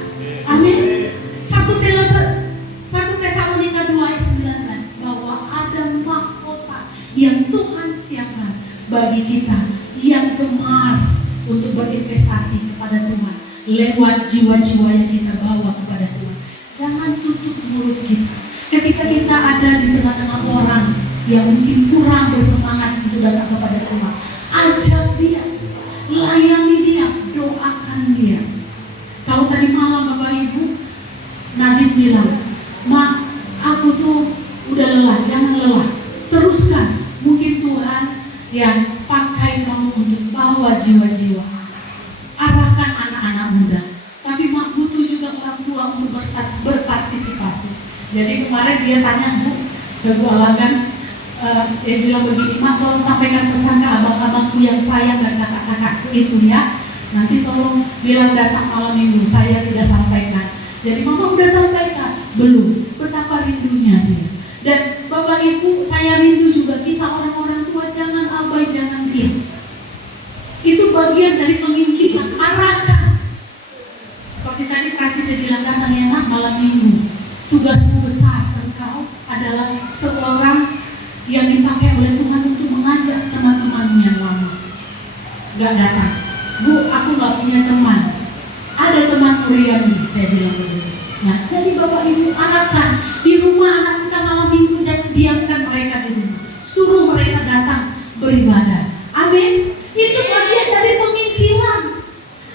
Amin. 1 Tesalonika 2 ayat 19, bahwa ada mahkota yang Tuhan siapkan bagi kita yang gemar untuk berinvestasi kepada Tuhan lewat jiwa-jiwa yang kita bawa kepada Tuhan. Jangan tutup mulut kita ketika kita ada di tengah-tengah orang yang mungkin kurang bersemangat untuk datang kepada Tuhan. Ajak dia, layani dia, doakan dia. Kalau tadi malam Bapak Ibu, Nadine bilang, "Mak, aku tuh udah lelah." Jangan lelah, teruskan. Mungkin Tuhan yang pakai kamu untuk bawa jiwa-jiwa. Arahkan anak-anak muda. Tapi Mak, butuh juga orang tua untuk berpartisipasi. Jadi kemarin dia tanya ke Bu Alagan, dia bilang begini, "Mak, tolong sampaikan pesan ke abang-abangku yang sayang dan kakak-kakakku itu ya. Nanti tolong bilang datang malam minggu, saya tidak sampaikan." Jadi Mama udah sampaikan? Belum. Betapa rindunya dia. Dan Bapak Ibu, saya rindu juga kita orang-orang tua, jangan abai, jangan diam. Itu bagian dari penginjilan, arahkan. Seperti tadi Prancis saya bilang, datang ya nak malam minggu. Tugasmu besar, engkau adalah seorang yang dipakai oleh Tuhan untuk mengajak teman-teman yang lama. Gak datang. Bu, aku gak punya teman. Ada teman Kuriani, saya bilang begitu. Nah, jadi Bapak Ibu arahkan di rumah anak kita malam minggu, jangan diamkan mereka di rumah. Suruh mereka datang beribadah. Amin. Itu bagian dari penginjilan.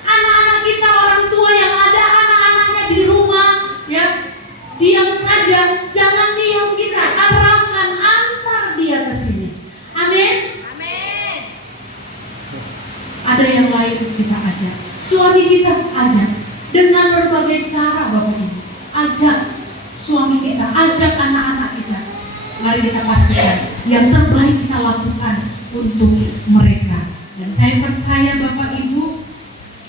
Anak-anak kita, orang tua yang ada anak-anaknya di rumah, ya diam saja, jangan diam kita. Arahkan, antar dia ke sini. Amin. Amin. Ada yang lain kita ajak. Suami kita ajak dengan berbagai cara Bapak Ibu. Ajak suami kita, ajak anak-anak kita. Mari kita pastikan yang terbaik kita lakukan untuk mereka. Dan saya percaya Bapak Ibu,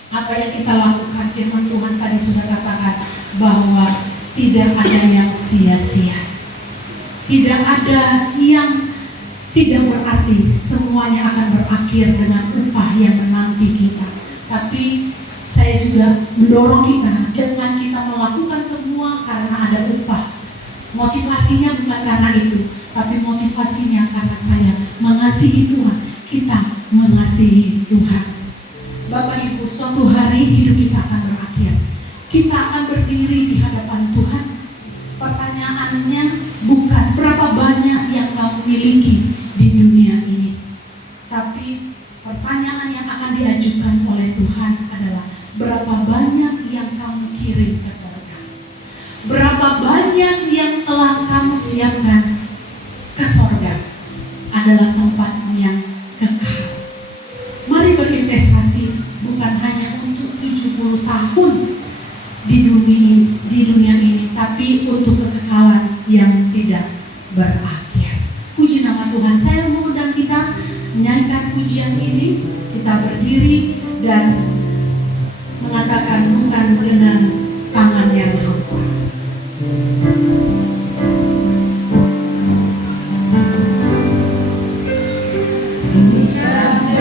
apa yang kita lakukan, firman Tuhan tadi sudah katakan bahwa tidak ada yang sia-sia. Tidak ada yang tidak berarti, semuanya akan berakhir dengan upah yang menanti kita. Tapi saya juga mendorong kita, jangan kita melakukan semua karena ada upah. Motivasinya bukan karena itu, tapi motivasinya karena saya mengasihi Tuhan. Kita mengasihi Tuhan. Bapak Ibu, suatu hari hidup kita akan berakhir. Kita akan berdiri di hadapan Tuhan. Pertanyaannya bukan berapa banyak yang kamu miliki di dunia ini, tapi pertanyaan yang akan diajukan oleh Tuhan adalah berapa banyak yang kamu kirim ke surga? Berapa banyak yang telah kamu siapkan ke surga? Adalah tempat yang kekal. Mari berinvestasi bukan hanya untuk 70 tahun di dunia ini, tapi untuk kekekalan yang tidak berakhir. Puji nama Tuhan. Saya mengundang kita menyanyikan pujian ini. Kita berdiri dan mengatakan bukan dengan tangan yang hampa. Menyatakan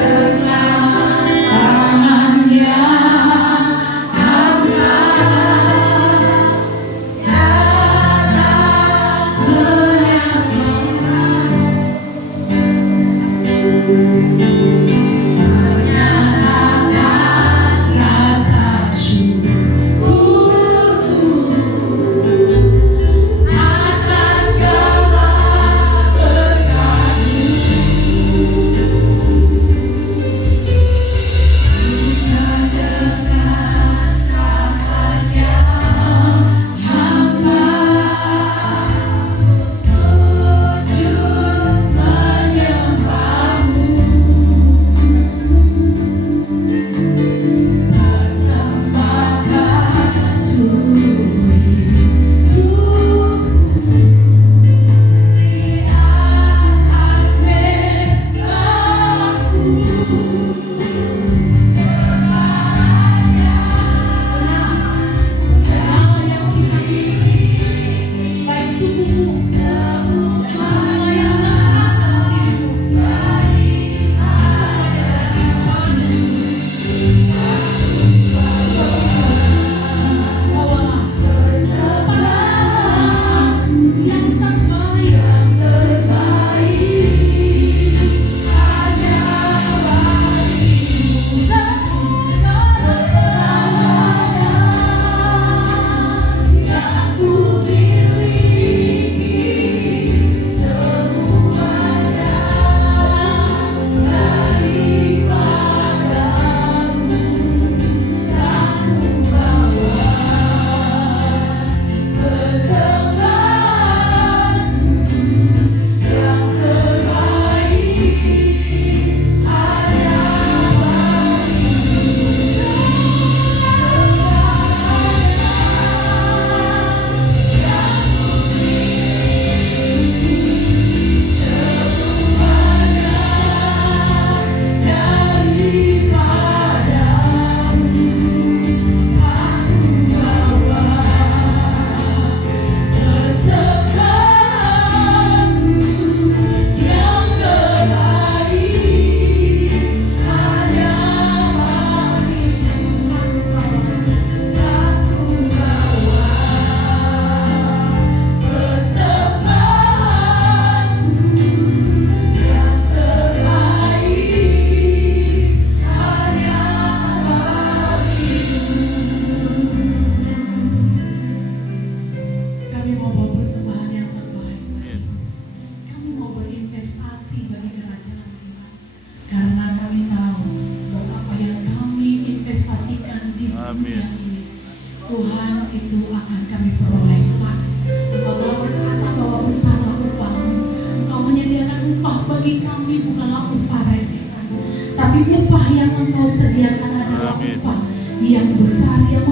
Tuhan, itu akan kami peroleh kelak. Engkau telah berkata bahwa besarlah upahmu. Engkau menyediakan upah bagi kami, bukanlah upah recehan, tapi upah yang Engkau sediakan adalah upah yang besar, yang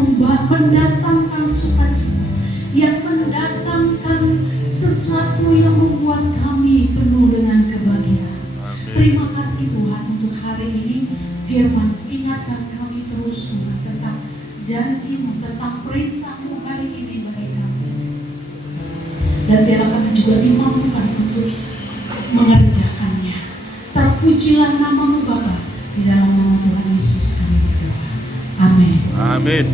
mendatangkan sukacita, yang mendatangkan sesuatu yang membuat kami penuh dengan kebahagiaan. Terima kasih Tuhan untuk hari ini. Firman, ingatkan kami terus Tuhan tentang janji-Mu, tentang perintah-Mu hari ini bagi kami. Dan biarlah kami juga dimampukan untuk mengerjakannya. Terpujilah nama-Mu Bapa, di dalam nama Tuhan Yesus kami berdoa. Amin. Amin.